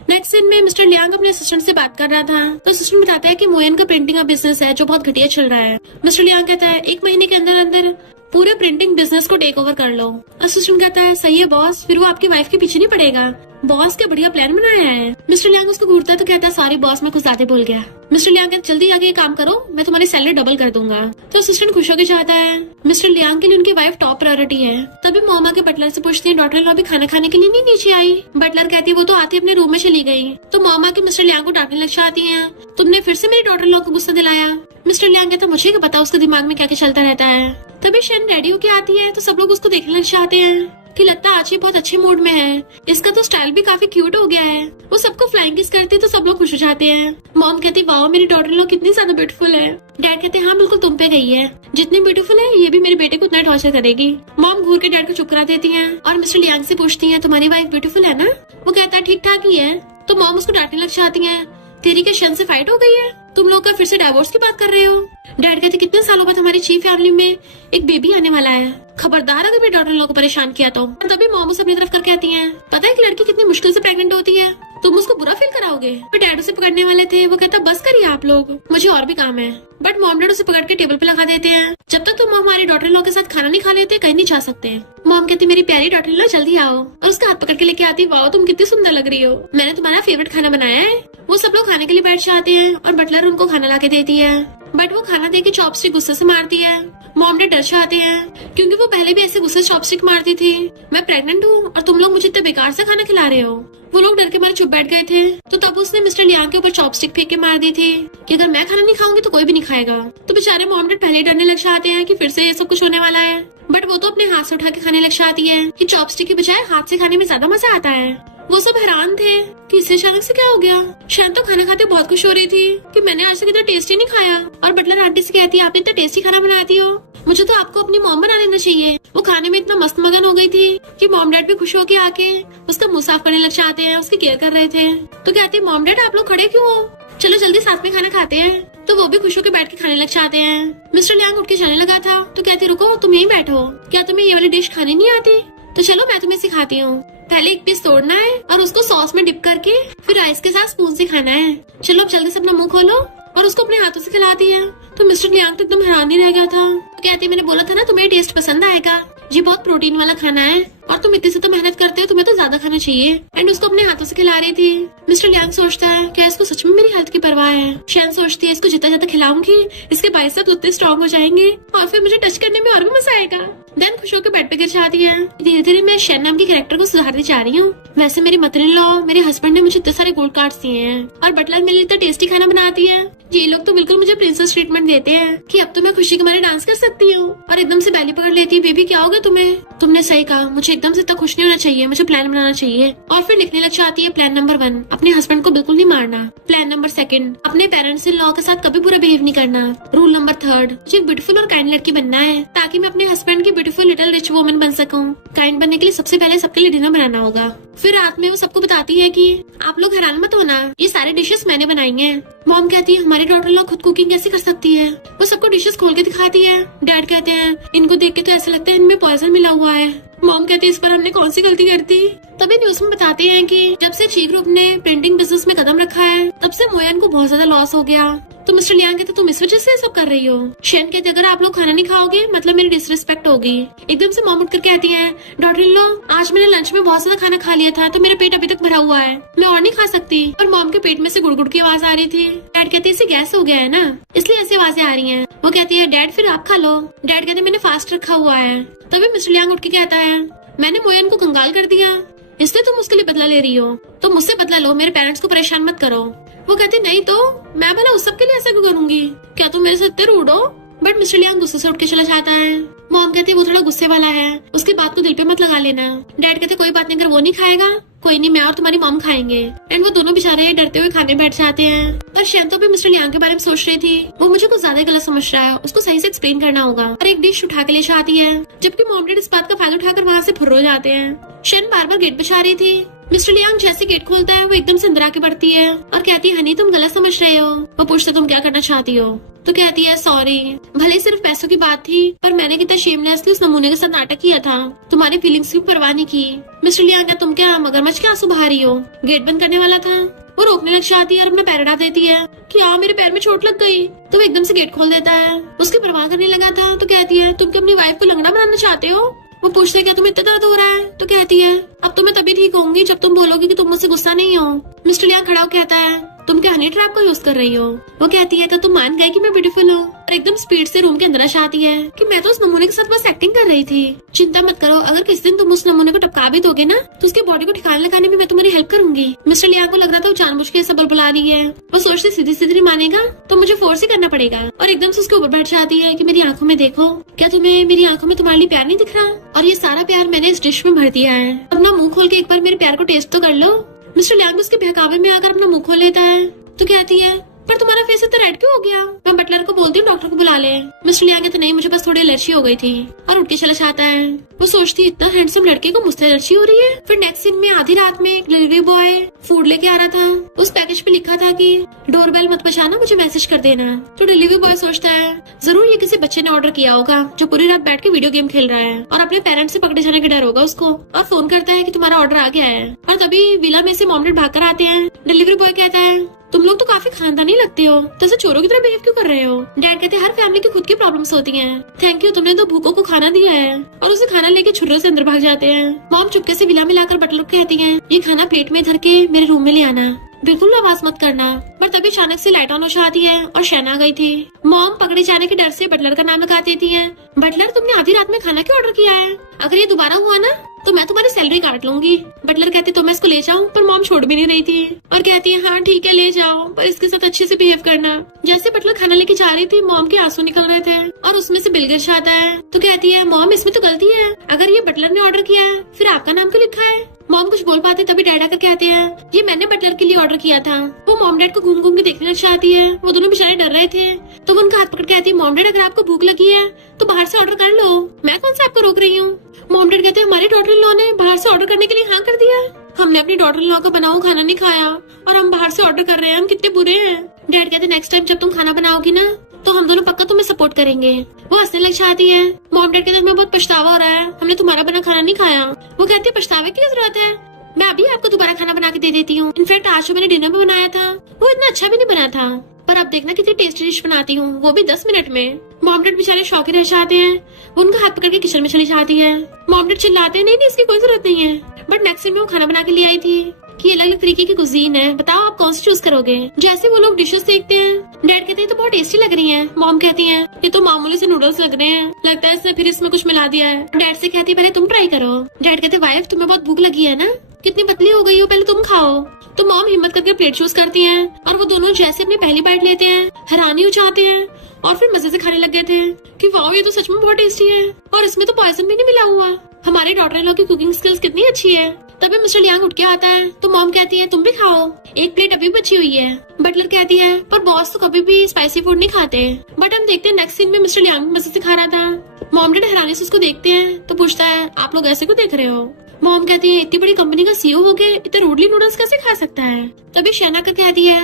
नेक्स्ट सीन में मिस्टर लियांग अपने असिस्टेंट से बात कर रहा था तो असिस्टेंट बताता है कि मोयन का प्रिंटिंग का बिजनेस है जो बहुत घटिया चल रहा है। मिस्टर लियांग कहता है 1 महीने के अंदर अंदर पूरे प्रिंटिंग बिजनेस को टेक ओवर कर लो। असिस्टेंट कहता है सही है बॉस, फिर वो आपकी वाइफ के पीछे नहीं पड़ेगा। बॉस क्या बढ़िया प्लान बनाया है। मिस्टर लियांग उसको घूरता है तो कहता है सॉरी बॉस मैं कुछ ज्यादा बोल गया। मिस्टर लियांग कहता जल्दी आगे काम करो मैं तुम्हारी सैलरी डबल कर दूंगा। तो असिस्टेंट खुश होकर चाहता है। मिस्टर लियांग के लिए उनकी वाइफ टॉप प्रायोरिटी है। तभी मोमा के बटलर से पूछती है डॉटर इन लॉ भी खाना खाने के लिए नहीं नीचे आई? बटलर कहती है वो तो आती अपने रूम में चली गई। तो मोमा के मिस्टर लियांग को डांटने लग जाती है, तुमने फिर से मेरी डॉटर इन लॉ को गुस्सा दिलाया। मिस्टर लियांग कहता मुझे क्या पता उसके दिमाग में क्या क्या चलता रहता है। तभी शैन रेडी होके आती है तो सब लोग उसको देखने लग जाते हैं कि लगता आज ये बहुत अच्छे मूड में है, इसका तो स्टाइल भी काफी क्यूट हो गया है। वो सबको फ्लाइंग किस करती है तो सब लोग खुश हो जाते हैं। मॉम कहती वाओ मेरी डॉटर लोग कितनी ज्यादा ब्यूटीफुल है। डैड कहते हाँ बिल्कुल तुम पे गई है, जितनी ब्यूटीफुल है ये भी मेरे बेटे को उतना टॉर्चर करेगी। मॉम घूर के डैड को चुप करा देती है और मिस्टर लियांग से पूछती है तुम्हारी वाइफ ब्यूटीफुल है ना? वो कहता है ठीक ठाक ही है। तो मॉम उसको डांटने लग जाती है, तेरी क्या शन से फाइट हो गई है? तुम लोग का फिर से डाइवोर्स की बात कर रहे हो? डैड कहते कितने सालों बाद हमारी ची फैमिली में एक बेबी आने वाला है, खबरदार अगर मेरी डॉटर इन लोगों को परेशान किया तो। तभी मॉम उसे अपनी तरफ करके आती है, पता है एक लड़की कितनी मुश्किल से प्रेग्नेंट होती है, तुम उसको बुरा फील कराओगे? तो डैड उसे पकड़ने वाले थे, वो कहता बस करिए आप लोग, मुझे और भी काम है। बट मॉम डैड उसे पकड़ के टेबल पे लगा देते हैं, जब तक तुम हमारी डॉटर इन लॉ के साथ खाना नहीं खा लेते कहीं नहीं जा सकते। मॉम कहती मेरी प्यारी डॉटर इन लॉ जल्दी आओ, और उसका हाथ पकड़ के लेके आती, वाओ तुम कितनी सुंदर लग रही हो, मैंने तुम्हारा फेवरेट खाना बनाया है। वो सब लोग खाने के लिए बैठ जाते हैं और बटलर उनको खाना ला के देती है, बट वो खाना दे के चॉपस्टिक गुस्से से मारती है। मॉम डैड डर जाते हैं क्योंकि वो पहले भी ऐसे गुस्से से चॉपस्टिक मारती थी। मैं प्रेग्नेंट हूँ और तुम लोग मुझे इतने बेकार से खाना खिला रहे हो। वो लोग डर के मारे चुप बैठ गए थे, तो तब उसने मिस्टर लियांग के ऊपर चॉपस्टिक फेंक के मार दी थी कि अगर मैं खाना नहीं खाऊंगी तो कोई भी नहीं खाएगा। तो बेचारे मॉम डैड पहले ही डरने लग जाते हैं कि फिर से ये सब कुछ होने वाला है, बट वो तो अपने हाथ से उठा के खाने लग जाती है कि चॉपस्टिक की बजाय हाथ से खाने में ज्यादा मजा आता है। वो सब हैरान थे कि इससे अचानक से क्या हो गया। शायद तो खाना खाते बहुत खुश हो रही थी कि मैंने आज तक इतना टेस्टी नहीं खाया, और बटलर आंटी से कहती है आप इतना टेस्टी खाना बनाती हो, मुझे तो आपको अपनी मॉम बना लेना चाहिए। वो खाने में इतना मस्त मगन हो गई थी कि मॉम डैड भी खुश होके आके उसका मुंह साफ करने लग जाते हैं, उसकी केयर कर रहे थे। तो कहते हैं मॉम डैड आप लोग खड़े क्यों हो, चलो जल्दी साथ में खाना खाते हैं। तो वो भी खुश होकर बैठ के खाने लग जाते हैं। मिस्टर लियांग उठ के जाने लगा था तो कहती रुको तुम यहीं बैठो, क्या तुम्हें ये वाली डिश खानी नहीं आती? तो चलो मैं तुम्हें सिखाती हूँ। पहले एक पीस तोड़ना है और उसको सॉस में डिप करके फिर राइस के साथ स्पून से खाना है। चलो अब जल्दी से अपना मुंह खोलो, और उसको अपने हाथों से खिलाती है। तो मिस्टर लियांग तो एकदम हैरान ही रह गया था। तो कहती है मैंने बोला था ना तुम्हें टेस्ट पसंद आएगा, ये बहुत प्रोटीन वाला खाना है और तुम इतने से तो मेहनत करते हो, तुम्हें तो ज्यादा खाना चाहिए। एंड उसको अपने हाथों से खिला रही थी। मिस्टर लियांग सोचता है क्या इसको सच में मेरी हेल्थ की परवाह है। शैन सोचती है इसको जितना ज्यादा खिलाऊंगी इसके बाइसेप्स उतने स्ट्रॉन्ग हो जाएंगे और फिर मुझे टच करने में और भी मजा आएगा। देन खुश होकर बेड पे गिर जाती है। धीरे धीरे मैं शैन नाम की कैरेक्टर को सुधारती जा रही हूँ। वैसे मेरी मदर इन लॉ मेरे हस्बैंड ने मुझे इतने सारे गोल्ड कार्ड्स दिए हैं और बटलर मेरे लिए इतना टेस्टी खाना बनाती है, ये लोग तो बिल्कुल मुझे प्रिंसेस ट्रीटमेंट देते हैं कि अब तो मैं खुशी के मारे डांस कर सकती हूँ। और एकदम से बैली पकड़ लेती है, बेबी क्या होगा तुम्हें? तुमने सही कहा, मुझे एकदम से इतना खुश नहीं होना चाहिए, मुझे प्लान बनाना चाहिए। और फिर लिखने लग जाती है प्लान नंबर 1 अपने हस्बैंड को बिल्कुल नहीं मारना, प्लान नंबर 2 अपने पेरेंट्स इन लॉ के साथ कभी बुरा बिहेव नहीं करना, रूल नंबर 3 मुझे एक ब्यूटीफुल और काइंड लड़की बनना है ताकि मैं अपने हस्बैंड की ब्यूटीफुल लिटिल रिच वुमन बन सकूं। काइंड बनने के लिए सबसे पहले सबके लिए डिनर बनाना होगा। फिर रात में वो सबको बताती है कि आप लोग हैरान मत होना, ये सारे डिशेस मैंने बनाई हैं। मॉम कहती है हमारी डॉटर लोग खुद कुकिंग कैसे कर सकती है? वो सबको डिशेस खोल के दिखाती है। डैड कहते हैं इनको देख के तो ऐसा लगता है इनमें पॉइजन मिला हुआ है। मॉम कहती है इस पर हमने कौन सी गलती कर दी? तभी न्यूज में बताते हैं कि जब से ची ग्रुप ने प्रिंटिंग बिजनेस में कदम रखा है तब से मोयन को बहुत ज्यादा लॉस हो गया। तो मिस्टर लियांग कहते तुम इस वजह से सब कर रही हो। शेन कहते अगर आप लोग खाना नहीं खाओगे मतलब मेरी डिसरिस्पेक्ट होगी। एकदम से मॉम उठ कर कहती है डॉटर इन लॉ आज मैंने लंच में बहुत ज्यादा खाना खा लिया था तो मेरा पेट अभी तक भरा हुआ है, मैं और नहीं खा सकती। और मॉम के पेट में से गुड़गुड़ की आवाज आ रही थी। डैड कहते इसे गैस हो गया है ना इसलिए ऐसी आवाजें आ रही है। वो कहती है डैड फिर आप खा लो। डैड कहते मैंने फास्ट रखा हुआ है। तभी मिस्टर लियांग उठ के कहता है मैंने मोयन को कंगाल कर दिया इसलिए तुम उसके लिए बदला ले रही हो, तो मुझसे बदला लो, मेरे पेरेंट्स को परेशान मत करो। वो कहते नहीं तो मैं भला उस सब के लिए ऐसा क्यों करूंगी, क्या तुम मेरे से इतने रूड हो? बट मिस्टर लियांग गुस्से से उठ के चला जाता है। मॉम कहती है वो थोड़ा गुस्से वाला है, उसकी बात को दिल पे मत लगा लेना। डैड कहते कोई बात नहीं, अगर वो नहीं खाएगा कोई नहीं, मैं और तुम्हारी मॉम खाएंगे। एंड वो दोनों बेचारे डरते हुए खाने बैठ जाते हैं। पर शैन तो भी मिस्टर लियांग के बारे में सोच रही थी, वो मुझे कुछ ज्यादा गलत समझ रहा है, उसको सही से एक्सप्लेन करना होगा। और एक डिश उठा के ले जाती है जबकि मॉम डैड इस बात का फायदा उठाकर वहाँ से फुर्र हो जाते हैं। शैन बार बार गेट बचा रही थी। मिस्टर लियांग जैसे गेट खोलता है वो एकदम से अंदर आके बढ़ती है और कहती है हनी तुम गलत समझ रहे हो। वो पूछते तुम क्या करना चाहती हो? तो कहती है सॉरी, भले सिर्फ पैसों की बात थी पर मैंने कितना शेमलेसली उस नमूने के साथ नाटक किया था, तुम्हारी फीलिंग्स की परवाह नहीं की। मिस्टर लियांग तुम क्या मगरमच्छ के आंसू बहा रही हो? गेट बंद करने वाला था। वो रोकने लग जाती है और अपना पैर हटा देती है कि हाँ मेरे पैर में चोट लग गई। तो वो एकदम से गेट खोल देता है। उसकी परवाह करने लगा था तो कहती है तुम क्या अपनी वाइफ को लंगड़ा बनाना चाहते हो? वो पूछते क्या तुम्हें इतना दर्द हो रहा है? तो कहती है अब तो मैं तभी ठीक होंगी जब तुम बोलोगी कि तुम मुझसे गुस्सा नहीं हो। मिस्टर लियांग खड़ा होकर कहता है तुम क्या हनी ट्रैप को यूज कर रही हो? वो कहती है तुम मान गए कि मैं ब्यूटीफुल हूँ? और एकदम स्पीड से रूम के अंदर आती है कि मैं तो उस नमूने के साथ बस एक्टिंग कर रही थी, चिंता मत करो, अगर किसी दिन तुम उस नमूने को टपका भी दोगे ना तो उसकी बॉडी को ठिकाने लगाने में मैं तुम्हारी हेल्प करूंगी। मिस्टर लियांग को लग रहा था वो जानबूझ के ऐसा बुला रही है। वो सोचते सीधी सीधी मानेगा तो मुझे फोर्स ही करना पड़ेगा। और एकदम से उसके ऊपर बैठ जाती है कि मेरी आंखों में देखो, क्या तुम्हें मेरी आंखों में तुम्हारे लिए प्यार नहीं दिख रहा? और ये सारा प्यार मैंने इस डिश में भर दिया है, अपना मुंह खोल के एक बार मेरे प्यार को टेस्ट तो कर लो। मिस्टर लियांग उसके बहकावे में आकर अपना मुंह खोल लेता है तो कहती है पर तुम्हारा फेस इतना रेड क्यों हो गया? मैं बटलर को बोलती हूँ डॉक्टर को बुला ले। मिस्टर लियांग कहते नहीं, मुझे बस थोड़ी एलर्जी हो गई थी, और उठ के चला जाता है। वो सोचती इतना हैंडसम लड़के को मुझसे एलर्जी हो रही है। फिर नेक्स्ट सीन में आधी रात में एक डिलीवरी बॉय फूड लेके आ रहा था। उस पैकेज पे लिखा था कि डोरबेल मत बजाना, मुझे मैसेज कर देना। तो डिलीवरी बॉय सोचता है जरूर ये किसी बच्चे ने ऑर्डर किया होगा जो पूरी रात बैठ के वीडियो गेम खेल रहा है और अपने पेरेंट्स से पकड़े जाने का डर होगा उसको, और फोन करता है कि तुम्हारा ऑर्डर आ गया है। और तभी विला में से मॉम डैड भाग कर आते हैं। डिलीवरी बॉय कहता है तुम लोग तो काफी खानदानी लगते हो, तो ऐसे चोरों की तरह बिहेव क्यों कर रहे हो? डैड कहते हैं हर फैमिली की खुद की प्रॉब्लम्स होती हैं। थैंक यू, तुमने तो भूखों को खाना दिया है। और उसे खाना लेके छुर्रों से अंदर भाग जाते हैं। मॉम चुपके से विला में लाकर बटलर को कहती है ये खाना प्लेट में धर के मेरे रूम में ले आना, बिल्कुल आवाज मत करना। पर तभी अचानक से लाइट ऑन हो जाती है और शहना आ गई थी। मॉम पकड़े जाने के डर से बटलर का नाम लगा देती है। बटलर तुमने आधी रात में खाना क्यों ऑर्डर किया है? अगर ये दोबारा हुआ ना तो मैं तुम्हारी सैलरी काट लूंगी। बटलर कहते तो मैं इसको ले जाऊं, पर मॉम छोड़ भी नहीं रही थी और कहती है हाँ ठीक है ले जाओ, पर इसके साथ अच्छे से बिहेव करना। जैसे बटलर खाना लेके जा रही थी मॉम के आंसू निकल रहे थे और उसमें से बिल गिर जाता है। तो कहती है मॉम इसमें तो गलती है, अगर ये बटलर ने ऑर्डर किया है फिर आपका नाम क्यों लिखा है? मॉम कुछ बोल पाते तभी डैड आकर कहते हैं ये मैंने बटलर के लिए ऑर्डर किया था। वो मॉम डैड को घूम घूम के देखने लग जाती है। वो दोनों बेचारे डर रहे थे। तो वो उनका हाथ पकड़ कहती है मॉम डैड अगर आपको भूख लगी है तो बाहर से ऑर्डर कर लो, मैं कौन सा आपको रोक रही हूँ। मॉम डैड कहते हैं हमारे डॉटर इन लॉ ने बाहर से ऑर्डर करने के लिए हाँ कर दिया। हमने अपनी डॉटर इन लॉ का बना हुआ खाना नहीं खाया और हम बाहर से ऑर्डर कर रहे हैं, हम कितने बुरे हैं। डैड कहते नेक्स्ट टाइम जब तुम खाना बनाओगी ना तो हम दोनों पक्का तुम्हें सपोर्ट करेंगे। वो हंसने लग जाती है। मॉम डैड कहते हमें बहुत पछतावा हो रहा है, हमने तुम्हारा बना खाना नहीं खाया। वो कहती है पछतावे की जरूरत है, मैं अभी आपको दोबारा खाना बना के दे देती हूँ। इनफैक्ट आज जो मैंने डिनर में बनाया था वो इतना अच्छा भी नहीं बना था, पर अब देखना कितनी टेस्टी डिश बनाती हूँ, वो भी 10 मिनट में। मॉम डैड बेचारे शौकी रह जाते हैं। वो उनका हाथ पकड़ के किचन में चली जाती है। मॉम डैड चिल्लाते हैं नहीं इसकी कोई जरूरत नहीं है। बट नेक्स्ट टाइम वो खाना बना के ले आई थी कि अलग अलग तरीके की कुजीन है, बताओ आप कौन सी चूज करोगे। जैसे वो लोग डिशेस देखते हैं डैड कहते हैं तो बहुत टेस्टी लग रही हैं। मॉम कहती हैं ये तो मामूली से नूडल्स लग रहे हैं, लगता है इसने फिर इसमें कुछ मिला दिया है। डैड से कहती है पहले तुम ट्राई करो। डैड कहते वाइफ तुम्हें बहुत भूख लगी है ना, कितनी पतली हो गई हो, पहले तुम खाओ। तो मॉम हिम्मत करके प्लेट चूज करती हैं और वो दोनों जैसे अपनी पहली बाइट लेते हैं हैरानी हो जाते हैं और फिर मजे से खाने लग गए थे कि वाओ ये तो सच में बहुत टेस्टी है और इसमें तो पॉइजन भी नहीं मिला हुआ। हमारे डॉटर इन लॉ की कुकिंग स्किल्स कितनी अच्छी है। तभी मिस्टर लियांग उठ के आता है तो मॉम कहती है तुम भी खाओ, एक प्लेट अभी बची हुई है। बटलर कहती है पर बॉस तो कभी भी स्पाइसी फूड नहीं खाते। बट हम देखते हैं नेक्स्ट सीन में मिस्टर लियांग मजे से खा रहा था। मॉम डैड हैरानी से उसको देखते हैं तो पूछता है आप लोग ऐसे क्यों देख रहे हो? मॉम कहती है इतनी बड़ी कंपनी का सीईओ हो के इतने रूडली नूडल्स कैसे खा सकता है? तभी शहना का कहती है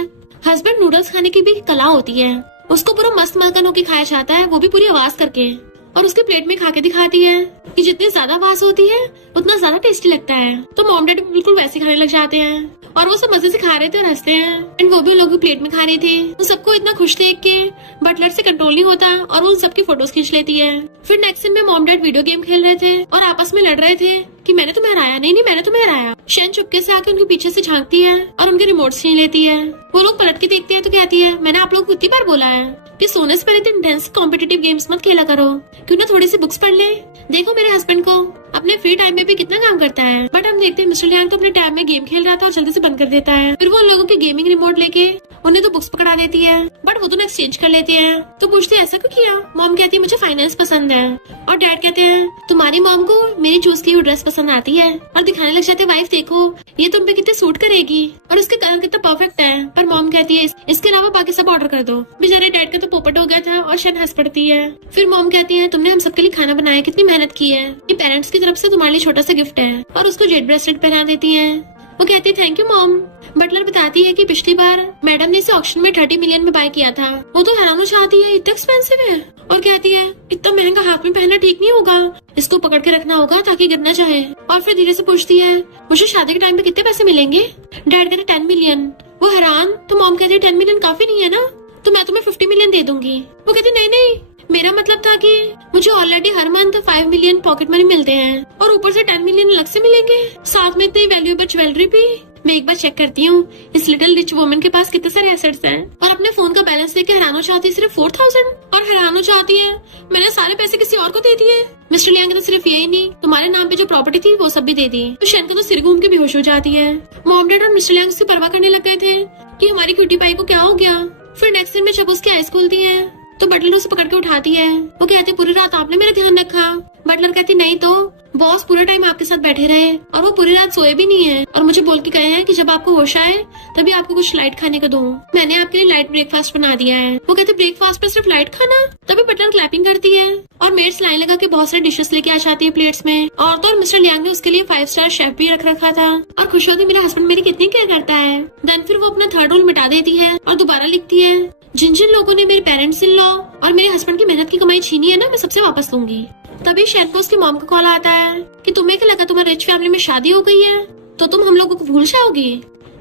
हस्बैंड नूडल्स खाने की भी कला होती है, उसको पूरा मस्त मलकन होके खाया जाता है, वो भी पूरी आवाज करके। और उसके प्लेट में खा के दिखाती है कि जितनी ज्यादा आवाज होती है उतना ज्यादा टेस्टी लगता है। तो मॉम डैड बिल्कुल वैसे खाने लग जाते हैं और वो सब मजे से खा रहे थे और हंसते हैं। एंड वो भी उन लोगों की प्लेट में खा रही थी। उन सबको इतना खुश देख के बटलर से कंट्रोल नहीं होता और वो उन सबकी फोटोज खींच लेती है। फिर नेक्स्ट सीन में मॉम डैड वीडियो गेम खेल रहे थे और आपस में लड़ रहे थे कि मैंने तुम्हें हराया। नहीं मैंने तुम्हें हराया। शेन चुपके से आके उनके पीछे से झांकती है और उनके रिमोट छीन लेती है। वो लोग पलट के देखते हैं तो कहती है मैंने आप लोगों को कितनी बार बोला है कि सोने से पहले इतने इंटेंस कॉम्पिटिटिव गेम्स मत खेला करो, क्यों ना थोड़ी सी बुक्स पढ़ ले। देखो मेरे हस्बैंड को अपने फ्री टाइम में भी कितना काम करता है। बट हम देखते हैं मिस्टर लियांग तो अपने टाइम में गेम खेल रहा था और जल्दी से बंद कर देता है। फिर वो उन लोगों की गेमिंग रिमोट लेके उन्हें तो बुक्स पकड़ा देती है बट वो तो एक्सचेंज कर लेते हैं। तो पूछते हैं ऐसा क्यों किया? मॉम कहती है मुझे फाइनेंस पसंद है और डैड कहते हैं तुम्हारी मॉम को मेरी चूज की हुई ड्रेस पसंद आती है और दिखाने लग जाते हैं वाइफ देखो ये तुम पे कितने सूट करेगी और इसके कलर कितना परफेक्ट है। पर मॉम कहती है इसके अलावा बाकी सब ऑर्डर कर दो। बेचारे डैड का तो पोपट हो गया था और शेन हंस पड़ती है। फिर मॉम कहती है तुमने हम सबके लिए खाना बनाया, कितनी मेहनत की है, ये पेरेंट्स की तरफ से तुम्हारे लिए छोटा सा गिफ्ट है और उसको जेड ब्रेसलेट पहना देती है। वो कहती है थैंक यू मॉम। बटलर बताती है कि पिछली बार मैडम ने इसे ऑक्शन में 30 मिलियन में बाय किया था। वो तो हैरान हो जाती है इतना एक्सपेंसिव है और कहती है इतना महंगा हाथ में पहनना ठीक नहीं होगा, इसको पकड़ के रखना होगा ताकि गिर ना जाए। और फिर धीरे से पूछती है मुझे शादी के टाइम पे कितने पैसे मिलेंगे? डैड कहते 10 मिलियन। वो हैरान। तो मॉम कहती है 10 मिलियन काफी नहीं है ना, तो मैं तुम्हें 50 मिलियन दे दूंगी। वो कहती नहीं मेरा मतलब था कि मुझे ऑलरेडी हर मंथ 5 मिलियन पॉकेट मनी मिलते हैं और ऊपर से 10 मिलियन अलग से मिलेंगे, साथ में इतनी वैल्यूएबल ज्वेलरी भी। मैं एक बार चेक करती हूँ इस लिटिल रिच वुमन के पास कितने सारे एसेट्स हैं। और अपने फोन का बैलेंस देख के हैरान हो जाती है सिर्फ 4000 और हैरान हो जाती है मैंने सारे पैसे किसी और को दे दिए। मिस्टर लियांग तो सिर्फ यही नहीं तुम्हारे नाम पे जो प्रॉपर्टी थी वो सब भी दे दी। तो शेन का तो सिर घूम के बेहोश हो जाती है। मॉम डैड और मिस्टर लियांग उसकी परवाह करने लग गए थे कि हमारी क्यूटी पाई को क्या हो गया। फिर नेक्स्ट दिन में जब उसकी आईज खुलती है तो बटलर उसे पकड़ के उठाती है। वो कहते पूरी रात आपने मेरा ध्यान रखा। बटलर कहती नहीं तो बॉस पूरा टाइम आपके साथ बैठे रहे और वो पूरी रात सोए भी नहीं है और मुझे बोल के गए हैं कि जब आपको होश आए तभी आपको कुछ लाइट खाने को दूं। मैंने आपके लिए लाइट ब्रेकफास्ट बना दिया है। वो कहते ब्रेकफास्ट पर सिर्फ लाइट खाना। तभी बटलर क्लैपिंग करती है और मेड्स लाइन लगा के बहुत सारे डिशेस लेके आ जाती है प्लेट्स में। और तो और मिस्टर लियांग ने उसके लिए 5 स्टार शेफ भी रख रखा था और खुश होती मेरा हस्बैंड मेरी कितनी केयर करता है। देन फिर वो अपना 3rd रोल मिटा देती है और दोबारा लिखती है जिन जिन लोगों ने मेरे पेरेंट्स इन लॉ और मेरे हस्बैंड की मेहनत की कमाई छीनी है ना, मैं सबसे वापस लूंगी। तभी शेन को उसकी मॉम का कॉल आता है कि तुम्हें क्या लगा तुम्हारे रिच फैमिली में शादी हो गई है तो तुम हम लोगों को भूल जाओगी।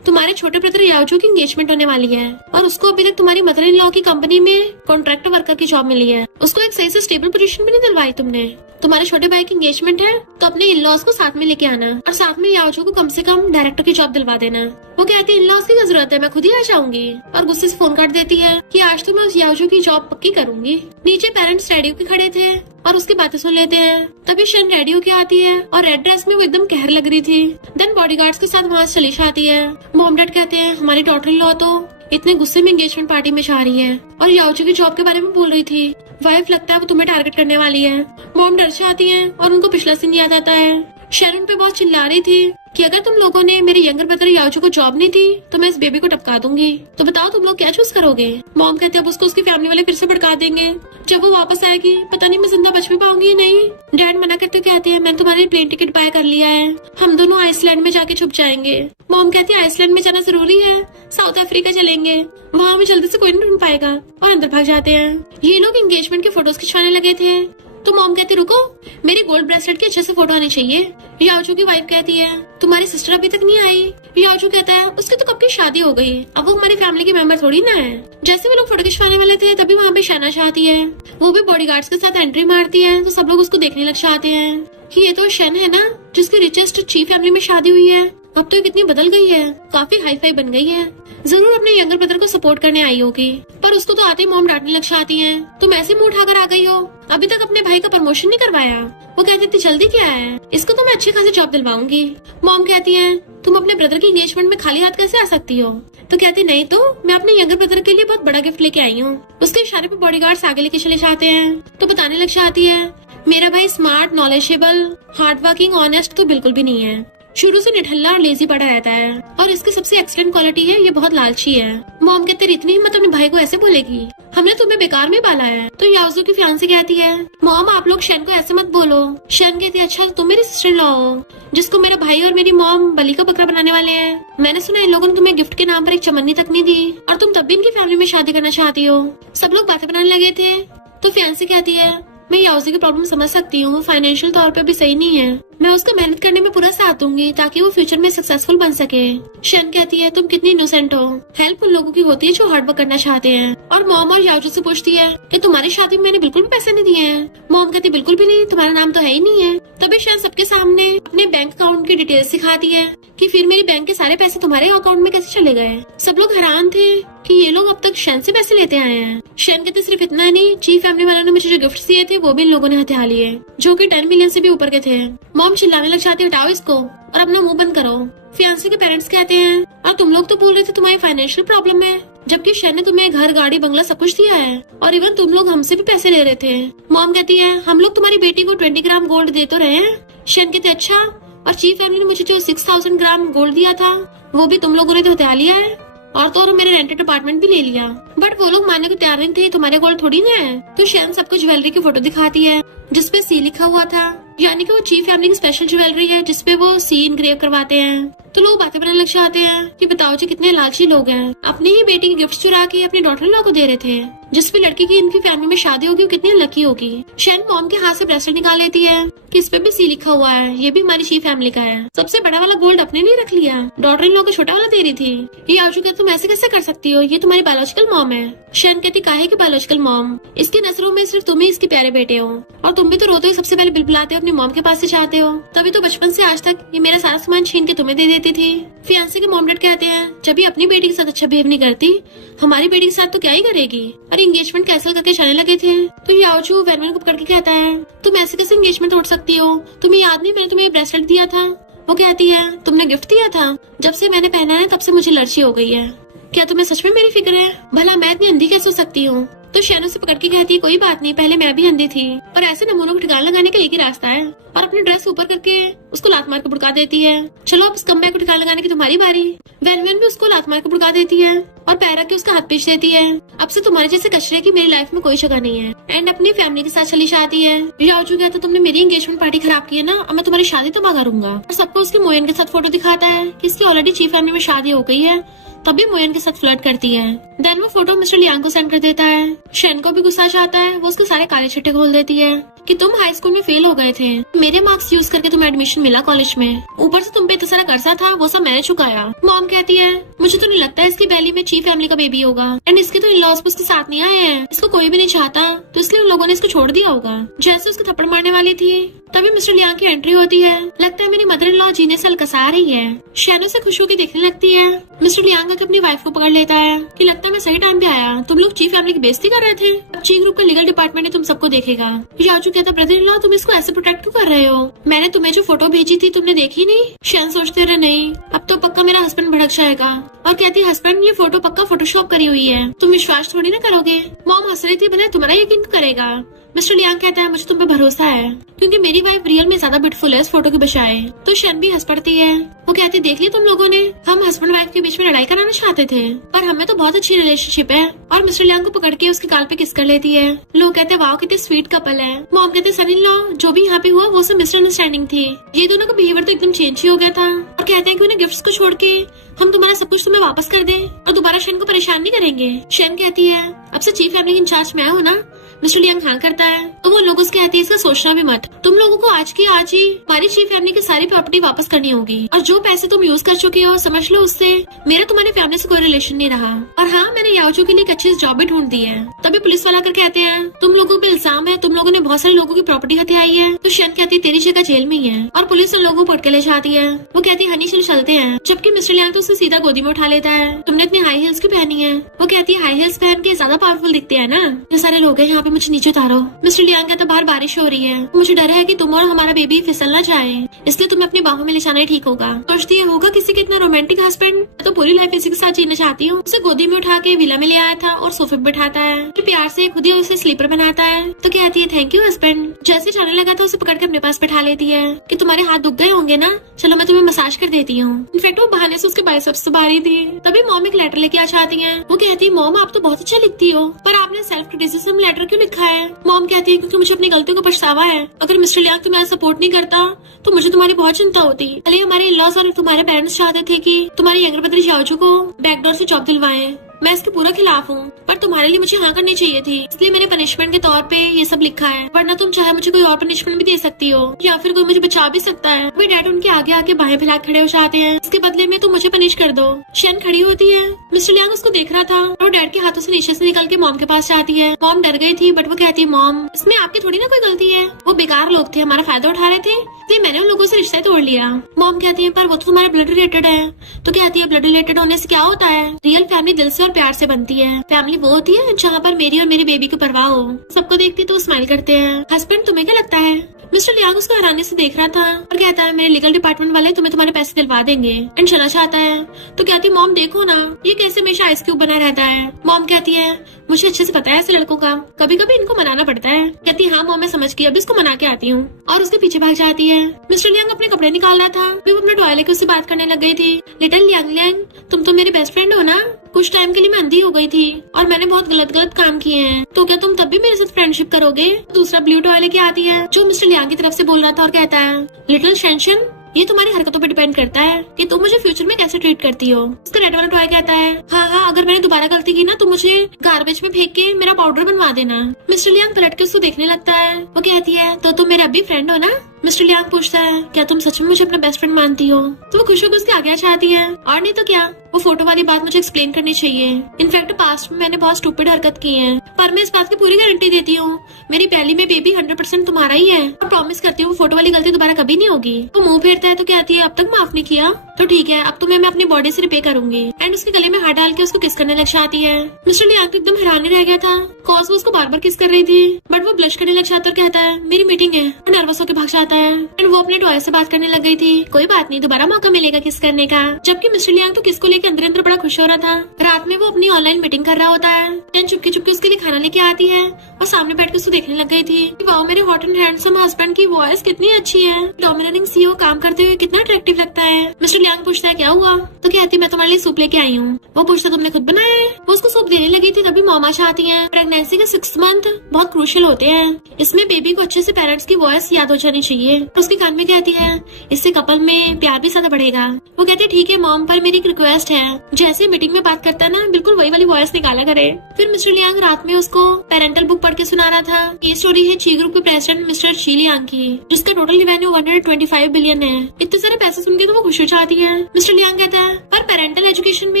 तुम्हारे छोटे ब्रदर याओजू की एंगेजमेंट होने वाली है और उसको अभी तक तुम्हारी मदर इन लॉ की कंपनी में कॉन्ट्रैक्टर वर्कर की जॉब मिली है। उसको एक सही से स्टेबल पोजीशन भी नहीं दिलवाई तुमने। तुम्हारे छोटे भाई की एंगेजमेंट है तो अपने इन लॉज को साथ में लेके आना और साथ में याओजू को कम से कम डायरेक्टर की जॉब दिलवा देना। वो कहती है इन लॉज की क्या जरूरत है, मैं खुद ही आ जाऊंगी। और गुस्से से फोन काट देती है कि आज तो मैं उस याओजू की जॉब पक्की करूंगी। नीचे पेरेंट्स रेडियो के खड़े थे और उसकी बातें सुन लेते हैं। तभी शन रेडियो की आती है और रेड ड्रेस में वो एकदम कहर लग रही थी। देन बॉडीगार्ड्स के साथ वहाँ से चली जाती है। मॉम डैड कहते हैं हमारी डॉटर इन लॉ तो इतने गुस्से में एंगेजमेंट पार्टी में जा रही है और याओजू की जॉब के बारे में बोल रही थी। वाइफ लगता है वो तुम्हें टारगेट करने वाली है। मॉम डर जाती है और उनको पिछला सीन याद आता है। शेरन पे बहुत चिल्ला रही थी कि अगर तुम लोगों ने मेरे यंगर ब्रदर याओजू को जॉब नहीं दी तो मैं इस बेबी को टपका दूंगी। तो बताओ तुम लोग क्या चूज करोगे। मॉम कहते अब उसको उसकी फैमिली वाले फिर से भड़का देंगे। जब वो वापस आएगी पता नहीं मैं जिंदा बच भी पाऊंगी या नहीं। डैड मना करते कहते हैं मैंने तुम्हारी प्लेन टिकट बाय कर लिया है, हम दोनों आइसलैंड में जाके छुप जाएंगे। मॉम कहती है आइसलैंड में जाना जरूरी है, साउथ अफ्रीका चलेंगे, वहाँ हमें जल्दी से कोई नहीं ढूंढ पाएगा। और अंदर भाग जाते हैं। ये लोग एंगेजमेंट के फोटोज खिंचवाने लगे थे तो मॉम कहती रुको, मेरी गोल्ड ब्रेसलेट की अच्छे से फोटो आनी चाहिए। याओजू की वाइफ कहती है तुम्हारी सिस्टर अभी तक नहीं आई। याओजू कहता है उसकी तो कब की शादी हो गई, अब वो हमारी फैमिली की मेंबर थोड़ी ना है। जैसे भी लोग फोटो खिंचवाने वाले थे तभी वहाँ पे शहना चाहती है। वो भी बॉडीगार्ड्स के साथ एंट्री मारती है तो सब लोग उसको देखने लग जाते हैं कि ये तो शन है ना जिसकी रिचेस्ट चीफ फैमिली में शादी हुई है। अब तो ये कितनी बदल गई है, काफी हाई फाई बन गई है। जरूर अपने यंगर ब्रदर को सपोर्ट करने आई होगी पर उसको तो आते ही मॉम डांटने लग जाती है तुम ऐसे मुंह उठाकर आ गई हो, अभी तक अपने भाई का प्रमोशन नहीं करवाया। वो कहती इतनी जल्दी क्या है, इसको तो मैं अच्छी खासी जॉब दिलवाऊंगी। मॉम कहती है तुम अपने ब्रदर की एंगेजमेंट में खाली हाथ कैसे आ सकती हो। तो कहती नहीं तो मैं अपने यंगर ब्रदर के लिए बहुत बड़ा गिफ्ट लेके आई हूँ। उसके इशारे पे बॉडीगार्ड्स आगे लेके चले जाते हैं तो बताने लग जाती है मेरा भाई smart, knowledgeable, hard working, honest तो बिल्कुल भी नहीं है। शुरू से निठल्ला और लेजी पड़ा रहता है और इसकी सबसे एक्सीलेंट क्वालिटी है ये बहुत लालची है। मॉम कहते इतनी हिम्मत अपने भाई को ऐसे बोलेगी, हमने तुम्हें बेकार में पाला है। तो याओजू की फियांसी कहती है मॉम आप लोग शन को ऐसे मत बोलो। शन कहती है अच्छा तुम मेरी सिस्टर इन लॉ हो जिसको मेरा भाई और मेरी मॉम बलि का बकरा बनाने वाले हैं। मैंने सुना इन लोगों ने तुम्हें गिफ्ट के नाम पर एक चमन्नी तक नहीं दी और तुम तब भी इनकी फैमिली में शादी करना चाहती हो। सब लोग बातें बनाने लगे थे तो फियांसी कहती है मैं याओजू की प्रॉब्लम समझ सकती हूँ, फाइनेंशियल तौर पे भी सही नहीं है, मैं उसका मेहनत करने में पूरा साथ दूंगी ताकि वो फ्यूचर में सक्सेसफुल बन सके। शन कहती है तुम कितनी इनोसेंट हो, हेल्प उन लोगों की होती है जो हार्ड वर्क करना चाहते हैं। और मॉम और याओजू से पूछती है कि तुम्हारी शादी में मैंने बिल्कुल भी पैसे नहीं दिए हैं। मॉम कहती बिल्कुल भी नहीं, तुम्हारा नाम तो है ही नहीं है। तभी शन सबके सामने अपने बैंक अकाउंट की डिटेल्स सिखाती है कि फिर मेरी बैंक के सारे पैसे तुम्हारे अकाउंट में कैसे चले गए। सब लोग हैरान थे कि ये लोग अब तक शन से पैसे लेते आए हैं। शन कहते सिर्फ इतना नहीं, चीफ फैमिली वालों ने मुझे जो गिफ्ट दिए थे वो भी इन लोगों ने हथिया लिए जो कि 10 मिलियन से भी ऊपर के थे। मॉम चिल्लाने लग जाती है हटाओ इसको और अपना मुंह बंद करो। फियांसी के पेरेंट्स कहते हैं और तुम लोग तो बोल रहे थे तुम्हारी फाइनेंशियल प्रॉब्लम है, जबकि शन ने तुम्हें घर, गाड़ी, बंगला सब कुछ दिया है और इवन तुम लोग हमसे भी पैसे ले रहे थे। मॉम कहती है हम लोग तुम्हारी बेटी को 20 ग्राम गोल्ड दे तो रहे हैं। शन कहते अच्छा, और चीफ फैमिली ने मुझे जो 6000 ग्राम गोल्ड दिया था वो भी तुम लोगों ने तो हथिया लिया है और तो और मेरे रेंटेड अपार्टमेंट भी ले लिया। बट वो लोग मानने को तैयार नहीं थे, तुम्हारे गोल्ड थोड़ी ना है। तो शन सबको ज्वेलरी की फोटो दिखाती है जिसपे सी लिखा हुआ था, यानी कि वो चीफ फैमिली की स्पेशल ज्वेलरी है जिसपे वो सी इनग्रेव करवाते हैं। तो लोग बातें बनाने लग जाते हैं कि बताओ जी कितने लालची लोग हैं, अपनी ही बेटी की गिफ्ट चुरा के अपने डॉटर इन लॉ को दे रहे थे। जिस भी लड़की की इनकी फैमिली में शादी होगी वो कितनी लकी होगी। शन मॉम के हाथ से ब्रेसलेट निकाल लेती है कि इस पे भी सी लिखा हुआ है, ये भी हमारी चीफ फैमिली का है। सबसे बड़ा वाला गोल्ड अपने लिए रख लिया, डॉटर इन लॉ को छोटा वाला दे रही थी। ये याओजू कहती तुम ऐसे कैसे कर सकती हो, ये तुम्हारी बायोलॉजिकल मॉम है। शन कहती काहे की बायोलॉजिकल मॉम, इसकी नजरों में सिर्फ तुम ही इसके प्यारे बेटे हो और तुम भी तो रोते हुए सबसे पहले बिलबिलाते हो अपनी मॉम के पास से चाहते हो। तभी तो बचपन से आज तक ये मेरा सारा सामान छीन के तुम्हें दे देती थी। फियांसी के मॉम डैड कहते हैं जब ये अपनी बेटी के साथ अच्छा बिहेव नहीं करती, हमारी बेटी के साथ तो क्या ही करेगी। और एंगेजमेंट कैंसिल करके जाने लगे थे तो याओजू वेनवेन को पकड़ के कहता है तुम ऐसे कैसे एंगेजमेंट तोड़ सकती हो, तुम्हें याद नहीं मैंने तुम्हें ब्रेसलेट दिया था। वो कहती है तुमने गिफ्ट दिया था, जब से मैंने पहना है तब से मुझे एलर्जी हो गई है। क्या तुम्हें सच में मेरी फिक्र है, भला मैं इतनी अंधी कैसे हो सकती हूँ। तो शैन उसे पकड़ के कहती है कोई बात नहीं, पहले मैं भी अंधी थी, पर ऐसे नमूनों को ठिकाना लगाने का एक ही रास्ता है, और अपनी ड्रेस ऊपर करके उसको लात मार के भड़का देती है। चलो अब इस कमबैक को ठिकाना लगाने की तुम्हारी बारी। वैन भी उसको लात मार के भड़का देती है और पैर रख के उसका हाथ पीछ देती है। अब से तुम्हारे जैसे कचरे की मेरी लाइफ में कोई जगह नहीं है। एंड अपनी फैमिली के साथ चली जाती है। याओजू कहता तुमने मेरी एंगेजमेंट पार्टी खराब की है ना, अब मैं तुम्हारी शादी तबाह करूंगा। और सबको उसके मोयन के साथ फोटो दिखाता है कि इसकी ऑलरेडी चीफ फैमिली में शादी हो गई है, तभी मोयन के साथ फ्लर्ट करती है। देन वो फोटो मिस्टर लियांग को सेंड कर देता है। शेन को भी गुस्सा आता है, वो उसके सारे काले छिट्टे खोल देती है कि तुम हाई स्कूल में फेल हो गए थे, मेरे मार्क्स यूज करके तुम्हें एडमिशन मिला कॉलेज में, ऊपर से तुम पे इतना सारा कर्जा था, वो सब मैंने चुकाया। मॉम कहती है मुझे तो नहीं लगता है इसकी बैली में चीफ फैमिली का बेबी होगा, एंड इसके तो इन-लॉज भी उसके साथ नहीं आए हैं, इसको कोई भी नहीं चाहता, तो इसलिए उन लोगों ने इसको छोड़ दिया होगा। जैसे उसको थप्पड़ मारने वाली थी तभी मिस्टर लियांग की एंट्री होती है। लगता है मेरी मदर इन लॉ जीने से अलकसा रही है। शैनो से खुश होकर देखने लगती है। मिस्टर लियांग आकर अपनी वाइफ को पकड़ लेता है कि लगता है मैं सही टाइम पे आया, तुम लोग चीफ फैमिली की बेइज्जती कर रहे थे, अब ची ग्रुप का लीगल डिपार्टमेंट है तुम सबको देखेगा। याओजू कहता ब्रदर इन लॉ तुम इसको ऐसे प्रोटेक्ट क्यों कर रहे हो, मैंने तुम्हें जो फोटो भेजी थी तुमने देखी नहीं। शैन सोचते रहे नहीं, अब तो पक्का मेरा हस्बैंड भड़क जाएगा, और कहती हस्बैंड ये फोटो पक्का फोटोशॉप करी हुई है, तुम विश्वास थोड़ी ना करोगे। मॉम हंस रही थी, भला तुम्हारा यकीन करेगा। मिस्टर लियांग कहता है मुझे तुम पे भरोसा है, क्योंकि मेरी वाइफ रियल में ज्यादा ब्यूटीफुल है इस फोटो के बजाय। तो शन भी हंस पड़ती है। वो कहती देख लिया तुम लोगों ने, हम हस्बैंड वाइफ के बीच में लड़ाई कराना चाहते थे, पर हमें तो बहुत अच्छी रिलेशनशिप है। और मिस्टर लियांग को पकड़ के उसके गाल पे किस कर लेती है। लोग कहते वाओ कितने स्वीट कपल है। मॉम कहते सन इन लॉ जो भी यहाँ पे हुआ वो सब मिसअंडरस्टैंडिंग थी, ये दोनों का बिहेवियर तो एकदम चेंज ही हो गया था। और कहते हैं कि उन्हें गिफ्ट्स को छोड़ के हम तुम्हारा सब कुछ तुम्हें वापस कर दें और दोबारा शेन को परेशान नहीं करेंगे। शेन कहती है अब से चीफ फैमिली इंचार्ज मैं हूँ ना। मिस्टर लियांग हाँ करता है। तो वो लोग उसके कहती है इसका सोचना भी मत, तुम लोगों को आज की आज ही हमारी चीफ फैमिली की सारी प्रॉपर्टी वापस करनी होगी, और जो पैसे तुम यूज कर चुके हो समझ लो उससे मेरा तुम्हारी फैमिली से कोई रिलेशन नहीं रहा। और हाँ मैंने याओजू के लिए एक अच्छी जॉब भी ढूंढ दी है। तभी पुलिस वाला कर कहते हैं तुम लोगों पे इल्जाम है, तुम लोगों ने बहुत सारे लोगों की प्रॉपर्टी हथियाई है। तो शन कहती तेरी जगह जेल में ही है, और पुलिस उन लोगों को पकड़ के ले जाती है। वो कहती हनी चलो चलते हैं, जबकि मिस्टर लियांग तो उसे सीधा गोदी में उठा लेता है। तुमने इतनी हाई हील्स क्यों पहनी है। वो कहती है हाई हील्स पहन के ज्यादा पावरफुल दिखते हैं ना, ये सारे लोग हैं यहाँ पे, मुझे नीचे उतारो। मिस्टर लियांग कहता बाहर बारिश हो रही है, मुझे डर है कि तुम और हमारा बेबी फिसल ना जाए, इसलिए तुम्हें अपनी बाहों में ले जाना ही ठीक होगा। सोचती है होगा किसी के इतना रोमांटिक हस्बैंड, तो पूरी लाइफ इसी के साथ जीना चाहती हूँ। उसे गोदी में उठा के विला में ले आया था और सोफे पे बैठाता है, फिर प्यार से खुद ही उसे स्लीपर बनाता है। तो कहती है थैंक यू हस्बैंड। जैसे जाने लगा था उसे पकड़ के अपने पास बैठा लेती है कि तुम्हारे हाथ दुख गए होंगे ना, चलो मैं तुम्हें मसाज कर देती हूँ। इनफैक्ट वो बहाने से उसके बाइसेप्स दबा रही थी। तभी मॉम एक लेटर लेके आ जाती है। वो कहती है मॉम आप तो बहुत अच्छा लिखती हो, पर आपने सेल्फ क्रिटिसिज्म लेटर क्यों लिखा है। मॉम कहती है क्योंकि मुझे अपनी गलतियों को पछतावा है, अगर मिस्टर लियांग तुम्हें सपोर्ट नहीं करता तो मुझे तुम्हारी बहुत चिंता होती। पहले हमारे इन-लॉज और तुम्हारे पेरेंट्स चाहते थे कि तुम्हारे यंगर ब्रदर याओजू को बैकडोर से जॉब दिलवाएं, मैं इसके पूरा खिलाफ हूँ, पर तुम्हारे लिए मुझे हाँ करनी चाहिए थी, इसलिए मैंने पनिशमेंट के तौर पे ये सब लिखा है, वरना तुम चाहे मुझे कोई और पनिशमेंट भी दे सकती हो, या फिर कोई मुझे बचा भी सकता है। वे डैड उनके आगे आके बाहें फैला खड़े हो जाते हैं, इसके बदले में तुम मुझे पनिश कर दो। शेन खड़ी होती है। मिस्टर लियांग उसको देख रहा था और डैड के हाथों से नीचे से निकल के मॉम के पास जाती है। मॉम डर गई थी, बट वो कहती है मॉम इसमें आपकी थोड़ी ना कोई गलती है, वो बेकार लोग थे, हमारा फायदा उठा रहे थे, इसलिए मैंने उन लोगों से रिश्ता तोड़ लिया। मॉम कहती है पर वो तो तुम्हारे ब्लड रिलेटेड है। तो कहती है ब्लड रिलेटेड होने से क्या होता है, रियल फैमिली दिल से और प्यार से बनती है। फैमिली वो होती है जहाँ पर मेरी और मेरी बेबी की परवाह हो। सबको देखते तो स्माइल करते हैं। हस्बैंड तुम्हें क्या लगता है। मिस्टर लियांग उसको हैरानी से देख रहा था और कहता है मेरे लीगल डिपार्टमेंट वाले तुम्हें तुम्हारे पैसे दिलवा देंगे, एंड चला चाहता है। तो कहती मॉम देखो ना ये कैसे हमेशा आइस क्यूब बना रहता है। मॉम कहती है मुझे अच्छे से पता है ऐसे लड़कों का, कभी कभी इनको मनाना पड़ता है। कहती हाँ मॉम मैं समझ गई, अब इसको मना के आती हूँ, और उसके पीछे भाग जाती है। मिस्टर लियांग अपने कपड़े निकाल रहा था, वो अपने टॉय लेके उससे बात करने लग गई थी। लिटिल लियांग तुम तो मेरी बेस्ट फ्रेंड हो ना, कुछ टाइम के लिए मैं अंधी हो गई थी और मैंने बहुत गलत काम किए हैं, तो क्या तुम तब भी मेरे साथ फ्रेंडशिप करोगे। दूसरा ब्लू टॉय लेके आती है जो मिस्टर लियांग की तरफ से बोल रहा था और कहता है लिटिल शेंशन ये तुम्हारी हरकतों पर डिपेंड करता है कि तुम मुझे फ्यूचर में कैसे ट्रीट करती हो। उसका रेड वाला टॉय कहता है हाँ अगर मैंने दोबारा गलती की ना तो मुझे गार्बेज में फेंक के मेरा पाउडर बनवा देना। मिस्टर लियांग पलट के उसको देखने लगता है। वो कहती है तो तुम मेरे अभी फ्रेंड हो ना। मिस्टर लियांग पूछता है क्या तुम सच में मुझे अपना बेस्ट फ्रेंड मानती हो। तो वो खुश होकर उसके आगे आ चाहती है, और नहीं तो क्या वो फोटो वाली बात मुझे एक्सप्लेन करनी चाहिए। इनफैक्ट पास्ट में मैंने बहुत स्टूपिड हरकत की है, पर मैं इस बात की पूरी गारंटी देती हूँ मेरी पहली में बेबी 100% तुम्हारा ही है, और प्रॉमिस करती हूँ फोटो वाली गलती दोबारा कभी नहीं होगी। वो मुंह फेरता है तो कहती है अब तक माफ नहीं किया। तो ठीक है, अब तो मैं अपनी बॉडी से रिपे करूंगी। एंड उसके गले में हाथ डाल के उसको किस करने लग जाती है। मिस्टर लियांग तो एकदम हैरान ही रह गया था, कॉज वो उसको बार बार किस कर रही थी, बट वो ब्लश करने लग जाता और कहता है मेरी मीटिंग है, और नर्वस होकर भाग जाता है। एंड वो अपने टॉय से बात करने लग गई थी, कोई बात नहीं, दोबारा मौका मिलेगा किस करने का। जबकि मिस्टर लियांग तो किस को लेकर अंदर अंदर बड़ा खुश हो रहा था। रात में वो अपनी ऑनलाइन मीटिंग कर रहा होता है। एंड चुपके चुपके उसके लिए खाना लेके आती है और सामने बैठ के उसको देखने लग गई थी। वाओ, मेरे हॉट एंड हैंडसम हस्बैंड की वॉइस कितनी अच्छी है, डोमिनेटिंग सीईओ काम करते हुए कितना अट्रैक्टिव लगता है। मिस्टर लियांग पूछता है क्या हुआ, तो कहती मैं तुम्हारे लिए सूप लेके आई हूँ। वो पूछता तुमने खुद बनाया है। वो उसको सूप देने लगी थी तभी मॉम आती है। प्रेगनेंसी के 6 मंथ बहुत क्रूशियल होते हैं, इसमें बेबी को अच्छे से पेरेंट्स की वॉइस याद हो जानी चाहिए। उसके कान में कहती है इससे कपल में प्यार भी ज्यादा बढ़ेगा। वो कहते ठीक है मॉम, पर मेरी एक रिक्वेस्ट है, जैसे मीटिंग में बात करता है ना बिल्कुल वही वाली वॉइस निकाला करे। फिर मिस्टर लियांग रात में उसको पेरेंटल बुक पढ़ के सुना रहा था। ये स्टोरी है ची ग्रुप के प्रेसिडेंट मिस्टर शी लियांग की, जिसका टोटल रेवेन्यू 125 बिलियन है। इतने सारे पैसे सुन के तो वो खुश हो जाती है। मिस्टर लियांग कहता है पर पेरेंटल एजुकेशन में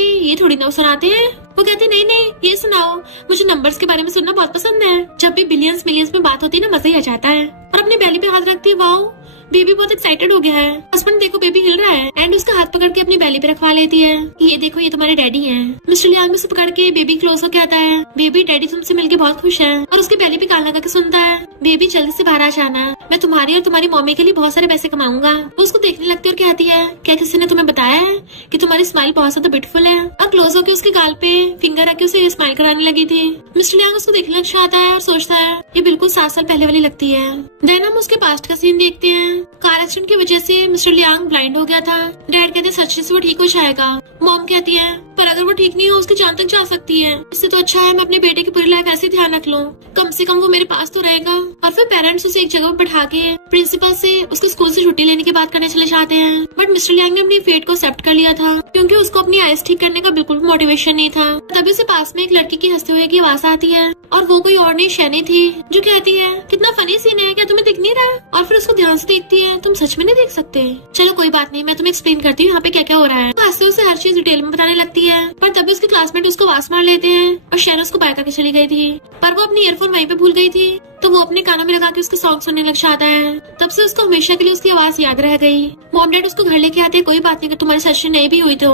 ये थोड़ी ना सुनाते हैं। वो कहती नहीं नहीं, ये सुनाओ, मुझे नंबर्स के बारे में सुनना बहुत पसंद है। जब भी बिलियंस मिलियंस में बात होती है ना मजा ही आ जाता है। और अपनी बैली पे हाथ रखती है, वाओ बेबी बहुत एक्साइटेड हो गया है। हस्बैंड देखो बेबी हिल रहा है। एंड उसका हाथ पकड़ के अपनी बैली पे रखवा लेती है, ये देखो ये तुम्हारे डैडी हैं। मिस्टर लियांग भी उसे पकड़ के बेबी क्लोज हो कहता है बेबी डैडी तुमसे मिलके बहुत खुश है। और उसके बैली पे कान लगा के सुनता है बेबी जल्दी से बाहर आ जाना, मैं तुम्हारी और तुम्हारी मम्मी के लिए बहुत सारे पैसे कमाऊंगा। वो उसको देखने लगती है और कहती है क्या किसी ने तुम्हें बताया है कि तुम्हारी स्माइल बहुत ज्यादा ब्यूटीफुल है। और क्लोज होकर उसके गाल पे फिंगर रख के उसे स्माइल कराने लगी थी। मिस्टर लियांग उसको देखने लग जाता है और सोचता है ये बिल्कुल 7 साल पहले वाली लगती है। देन हम उसके पास्ट का सीन देखते हैं। कार एक्सीडेंट की वजह से मिस्टर लियांग ब्लाइंड हो गया था। डैड कहते सच्ची से वो ठीक हो जाएगा। मॉम कहती है पर अगर वो ठीक नहीं हो उसकी जान तक जा सकती है, इससे तो अच्छा है मैं अपने बेटे की पूरी लाइफ ऐसे ध्यान रख लूं, कम से कम वो मेरे पास तो रहेगा। और फिर पेरेंट्स उसे एक जगह पर बैठा के प्रिंसिपल से उसके स्कूल से छुट्टी लेने की बात करने चले जाते हैं। बट मिस्टर लियांग ने अपनी फेट को एक्सेप्ट कर लिया था, क्योंकि उसको अपनी आइज ठीक करने का बिल्कुल मोटिवेशन नहीं था। तभी उसे पास में एक लड़की की हंसते हुए की आवाज आती है, और वो कोई और नहीं शैनी थी, जो कहती है कितना फनी सीन है, क्या तुम्हें दिख नहीं रहा। और फिर उसको ध्यान से देखती है, तुम सच में नहीं देख सकते। चलो कोई बात नहीं, मैं तुम्हें एक्सप्लेन करती हूँ यहाँ पे क्या क्या हो रहा है। तो हंसते उसे हर चीज डिटेल में बताने लगती है। पर तभी उसके क्लासमेट उसको आवाज मार लेते हैं और शैन उसको बाय करके चली गई थी, पर वो अपनी ईयरफोन वहीं पे भूल गई थी। तो वो अपने कानों में लगा के उसके सॉन्ग सुनने लग जाता है। तब से उसको हमेशा के लिए उसकी आवाज याद रह गई। मॉम डैड उसको घर लेके आते, कोई बात नहीं, अगर तुम्हारी सर्जरी नहीं भी हुई तो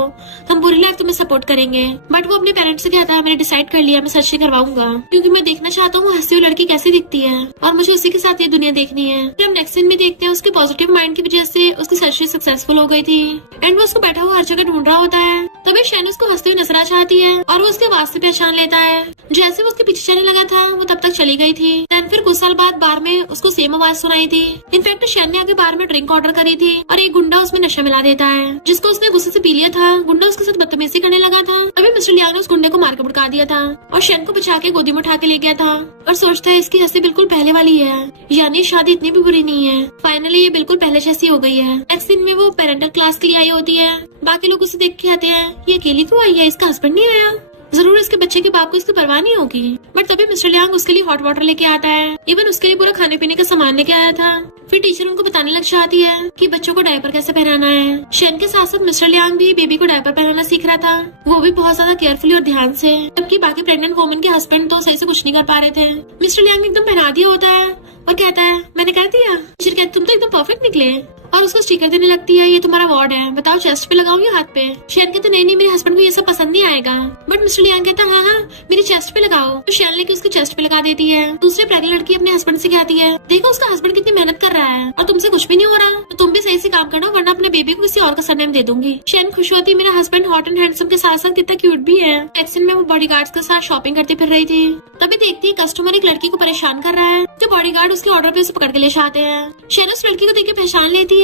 हम पूरी लाइफ तुम्हें सपोर्ट करेंगे। बट वो अपने पेरेंट्स से कहता है मैंने डिसाइड कर लिया, मैं सर्जरी करवाऊंगा, क्योंकि मैं देखना चाहता हूँ हंसी हुई लड़की कैसी दिखती है, और मुझे उसी के साथ ये दुनिया देखनी है। फिर हम नेक्स्ट सीन में देखते हैं उसके पॉजिटिव माइंड की वजह से उसकी सर्जरी सक्सेसफुल हो गई थी। एंड वो उसको बैठा हुआ हर जगह ढूंढ रहा होता है। तभी शैन उसको हंसते हुए नजर आ जाती है और वो उसके आवाज से पहचान लेता है। जैसे वो उसके पीछे चलने लगा था वो तब तक चली गई थी। देन फिर कुछ साल बाद बार में उसको सेम आवाज सुनाई थी। इनफैक्ट शैन ने आगे बार में ड्रिंक ऑर्डर करी थी और एक गुंडा उसमें नशा मिला देता है, जिसको उसने गुस्से से पी लिया था। गुंडा उसके साथ बदतमीजी करने लगा था। तभी मिस्टर लियांग ने उस गुंडे को मार के भड़का दिया था और शैन को बचा के गोदी में उठा के ले गया था। और सोचता है इसकी हंसी बिल्कुल पहले वाली है, यानी शादी इतनी भी बुरी नहीं है। फाइनली ये बिल्कुल पहले जैसी हो गई है। नेक्स्ट सीन में वो पेरेंटल क्लास के लिए आई होती है। बाकी लोग उसे देख के आते हैं, ये अकेली क्यों आई है, इसका हस्बैंड नहीं आया, जरूर इसके बच्चे के बाप को इसकी परवाह नहीं होगी। बट तभी मिस्टर लियांग उसके लिए हॉट वाटर लेके आता है, इवन उसके लिए पूरा खाने पीने का सामान लेके आया था। फिर टीचर उनको बताने लग जाती है कि बच्चों को डायपर कैसे पहनाना है। शैन के साथ साथ मिस्टर लियांग भी बेबी को डायपर पहनाना सीख रहा था, वो भी बहुत ज्यादा केयरफुली और ध्यान से, जबकि बाकी प्रेग्नेंट वुमन के हस्बैंड तो सही से कुछ नहीं कर पा रहे थे। मिस्टर लियांग एकदम पहना दिया होता है और कहता है मैंने कह दिया। टीचर कहती तुम तो एकदम परफेक्ट निकले, और उसको स्टिकर देने लगती है, ये तुम्हारा वार्ड है, बताओ चेस्ट पे लगाऊं या हाथ पे। शैन कहते नहीं नहीं मेरे हस्बैंड को ये सब पसंद नहीं आएगा। बट मिस्टर लियांग कहता हाँ हाँ मेरी चेस्ट पे लगाओ। तो शैन लेके उसके चेस्ट पे लगा देती है। दूसरी प्रेग्नेंट लड़की अपने हस्बैंड से कहती है देखो उसका हस्बैंड कितनी मेहनत कर रहा है और तुमसे कुछ भी नहीं हो रहा, तो तुम भी सही से काम करना वरना अपने बेबी को किसी और का सरनेम दे दूंगी। शैन खुश होती मेरा हस्बैंड हॉट एंड हैंडसम के साथ साथ कितना क्यूट भी है। एक्शन में वो बॉडीगार्ड्स के साथ शॉपिंग करती फिर रही थी। तभी देखती है कस्टमर एक लड़की को परेशान कर रहा है, जो बॉडीगार्ड उसके ऑर्डर पे उसे पकड़ के ले जाते हैं। शैन उस लड़की को देख के पहचान लेती है,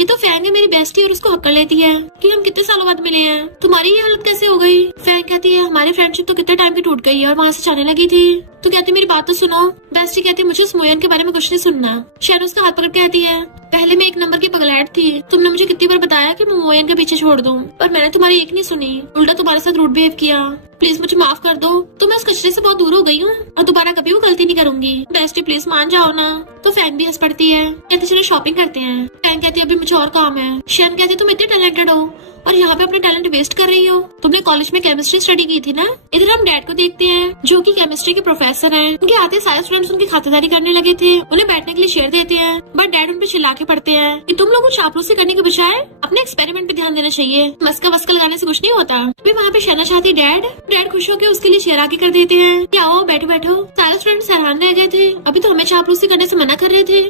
ये तो फैंग है मेरी बेस्टी, और उसको हक्कर लेती है कि हम कितने सालों बाद मिले हैं, तुम्हारी ये हालत कैसे हो गई। फैंग कहती है हमारी फ्रेंडशिप तो कितने टाइम की टूट गई है और वहाँ से जाने लगी थी। तो कहती मेरी बात तो सुनो। बेस्टी कहती है मुझे उस मोयन के बारे में कुछ नहीं सुनना। शैन उसका हाथ पकड़ कहती है पहले मैं एक नंबर की पगलैट थी, तुमने मुझे कितनी बार बताया कि मैं मोयन के पीछे छोड़ दूं, पर मैंने तुम्हारी एक नहीं सुनी, उल्टा तुम्हारे साथ रूड बिहेव किया। प्लीज मुझे माफ कर दो, तो मैं उस कचरे से बहुत दूर हो गई हूँ और दोबारा कभी वो गलती नहीं करूंगी। बेस्टी प्लीज मान जाओ ना। तो फैन भी हंस पड़ती है, कहती चलो शॉपिंग करते हैं। फैन कहती है अभी मुझे और काम है। शैन कहती तुम इतने टैलेंटेड हो और यहाँ पे अपने टैलेंट वेस्ट कर रही हो। तुमने कॉलेज में केमिस्ट्री स्टडी की थी ना। इधर हम डैड को देखते हैं जो कि केमिस्ट्री के प्रोफेसर हैं। उनके आते सारे स्टूडेंट्स उनकी खातिरदारी करने लगे थे, उन्हें बैठने के लिए शेयर देते हैं, बट डैड उन पे चिल्ला के पड़ते हैं कि तुम लोगों को चापलूसी करने के बजाय अपने एक्सपेरिमेंट पे ध्यान देना चाहिए। मस्का वस्का लगाने से कुछ नहीं होता। वे वहाँ पे शहना चाहती डैड खुश होकर उसके लिए शेयर आगे कर देते हैं कि आओ बैठो बैठो। सारे स्टूडेंट्स हैरान रह गए थे, अभी तो हमें चापलूसी करने से मना कर रहे थे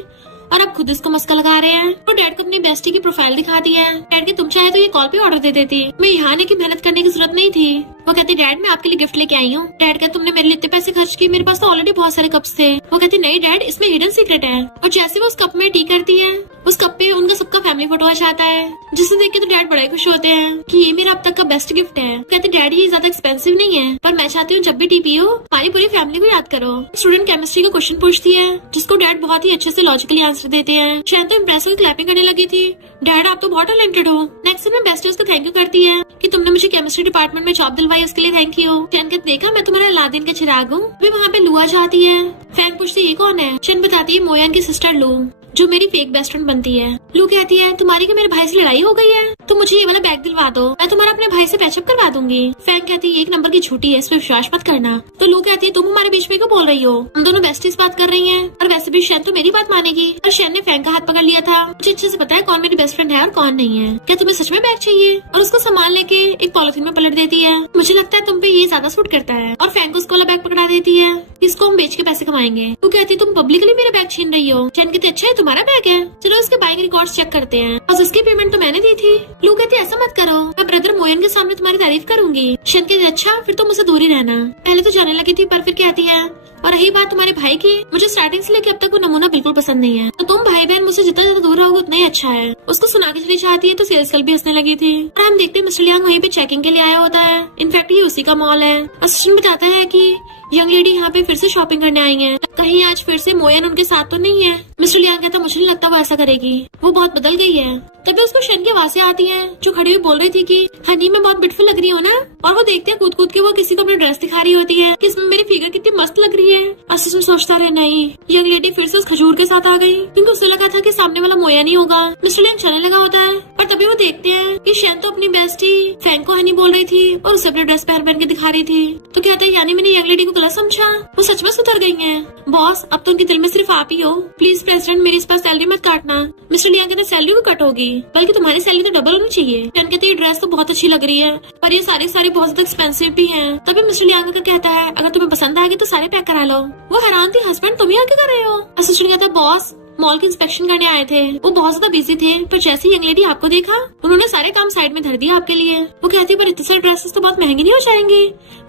और अब खुद इसको मस्का लगा रहे हैं। तो डैड को अपनी बेस्टी की प्रोफाइल दिखाती है। डैड के तुम चाहे तो ये कॉल पे ऑर्डर दे देती, मैं यहाँ आने की मेहनत करने की जरूरत नहीं थी। वो कहती डैड मैं आपके लिए गिफ्ट लेके आई हूँ। डैड कहते तुमने मेरे लिए इतने पैसे खर्च किए, मेरे पास तो ऑलरेडी बहुत सारे कप्स थे। वो कहती नहीं डैड इसमें हिडन सीक्रेट है। और जैसे वो उस कप में टी करती है, उस कप पे उनका सबका फैमिली फोटो आ जाता है, जिसे देख के तो डैड बड़े खुश होते हैं कि ये मेरा अब तक का बेस्ट गिफ्ट है। कहते डैड ये ज्यादा एक्सपेंसिव नहीं है, पर मैं चाहती हूँ जब भी टी पियो हमारी पूरी फैमिली को याद करो। स्टूडेंट केमिस्ट्री का क्वेश्चन पूछती है जिसको डैड बहुत ही अच्छे से लॉजिकली आंसर देते हैं। शायद तो इम्प्रेस होकर क्लैपिंग करने लगी थी। डैड आप तो बहुत टैलेंटेड हो। नेक्स्ट में बेस्ट उसको थैंक यू करती है कि तुमने मुझे केमिस्ट्री डिपार्टमेंट में जॉब दिलवाई, उसके लिए थैंक यू। चैन कहते देखा मैं तुम्हारा अलादीन का चिराग हूँ। वे वहाँ पे लुआ जाती है। फैन पूछती ये कौन है। चैन बताती है मोयन की सिस्टर लू जो मेरी फेक बेस्ट फ्रेंड बनती है। लू कहती है तुम्हारी क्या मेरे भाई से लड़ाई हो गई है, तो मुझे ये वाला बैग दिलवा दो, मैं तुम्हारा अपने भाई से पैचअप करवा दूंगी। फैन कहती है एक नंबर की झूठी है, इस पे विश्वास मत करना। तो लू कहती है तुम हमारे बीच में क्यों बोल रही हो, हम दोनों बेस्टीज बात कर रही हैं और वैसे भी शैन तो मेरी बात मानेगी। और शैन ने फैन का हाथ पकड़ लिया था। मुझे अच्छे से पता है कौन मेरी बेस्ट फ्रेंड है और कौन नहीं है। क्या तुम्हें सच में बैग चाहिए। और उसको सामान लेके एक पॉलिथीन में पलट देती है। मुझे लगता है तुम पे ये ज्यादा सूट करता है। और फैन को उसको वाला बैग पकड़ा देती है, इसको हम बेच के पैसे कमाएंगे। तो कहती है तुम पब्लिकली मेरा बैग छीन रही हो। शैन कहती अच्छा है तुम्हारा बैग है, चलो इसके बाइंग रिकॉर्ड्स चेक करते हैं, और उसकी पेमेंट तो मैंने दी थी। लू कहती ऐसा मत करो, मैं ब्रदर मोयन के सामने तुम्हारी तारीफ करूंगी। शन कहती अच्छा फिर तो मुझसे दूर ही रहना। पहले तो जाने लगी थी पर फिर कहती है और रही बात तुम्हारे भाई की, मुझे स्टार्टिंग से लेकर अब तक वो नमूना बिल्कुल पसंद नहीं है। तो तुम भाई बहन मुझसे जितना ज्यादा दूर रहोगे उतना ही अच्छा है। उसको सुना के चली जाती है तो सेल्स गर्ल भी हंसने लगी थी। और हम देखते हैं मिस्टर लियांग वहीं पे चेकिंग के लिए आया होता है। इनफैक्ट ये उसी का मॉल है। असिस्टेंट बताता है कि यंग लेडी यहाँ पे फिर से शॉपिंग करने आई है, कहीं आज फिर से मोयन उनके साथ तो नहीं है। मिस्टर लियांग कहता मुझे नहीं लगता वो ऐसा करेगी, वो बहुत बदल गई है। तभी उसको शन की आवाज़ें आती है जो खड़ी हुई बोल रही थी कि हनी में बहुत ब्यूटीफुल लग रही हो ना। और वो देखते हैं कूद कूद के वो किसी को अपना ड्रेस दिखा रही होती है कि इसमें मेरी फिगर कितनी मस्त लग रही है। असिस्टेंट सोचता रहे नहीं, यंग लेडी फिर से उस खजूर के साथ आ गई क्योंकि उसे लगा था कि सामने वाला मोया नहीं होगा। मिस्टर लियांग चलने लगा होता है पर तभी वो देखते हैं कि शन तो अपनी बेस्टी फैंग को हनी बोल रही थी और उसे अपने ड्रेस पहन के दिखा रही थी। तो कहते हैं यानी मैंने यंग लेडी को गलत समझा, वो सच में सुधर गई है। बॉस अब तो उनके दिल में सिर्फ आप ही हो, प्लीज प्रेसिडेंट मेरी इस पर सैलरी मत काटना। मिस्टर लियांग कहते सैलरी को कट होगी, बल्कि तुम्हारी सैलरी तो डबल होनी चाहिए। फैन कहते ये ड्रेस तो बहुत अच्छी लग रही है पर ये सारी बहुत ज्यादा एक्सपेंसिव भी है। तभी मिस्टर लियांग का कहता है अगर तुम्हें पसंद आएगी तो सारे पैक करा लो। वो हैरान थी हस्बैंड तुम यहाँ क्या कर रहे हो। असिस्टेंट कहता बॉस मॉल की इंस्पेक्शन करने आए थे, वो बहुत ज्यादा बिजी थे, पर जैसे यंग लेडी आपको देखा उन्होंने सारे काम साइड में धर दिया आपके लिए। वो कहती पर इतने सारे ड्रेसेस तो बहुत महंगे नहीं हो जाएंगे।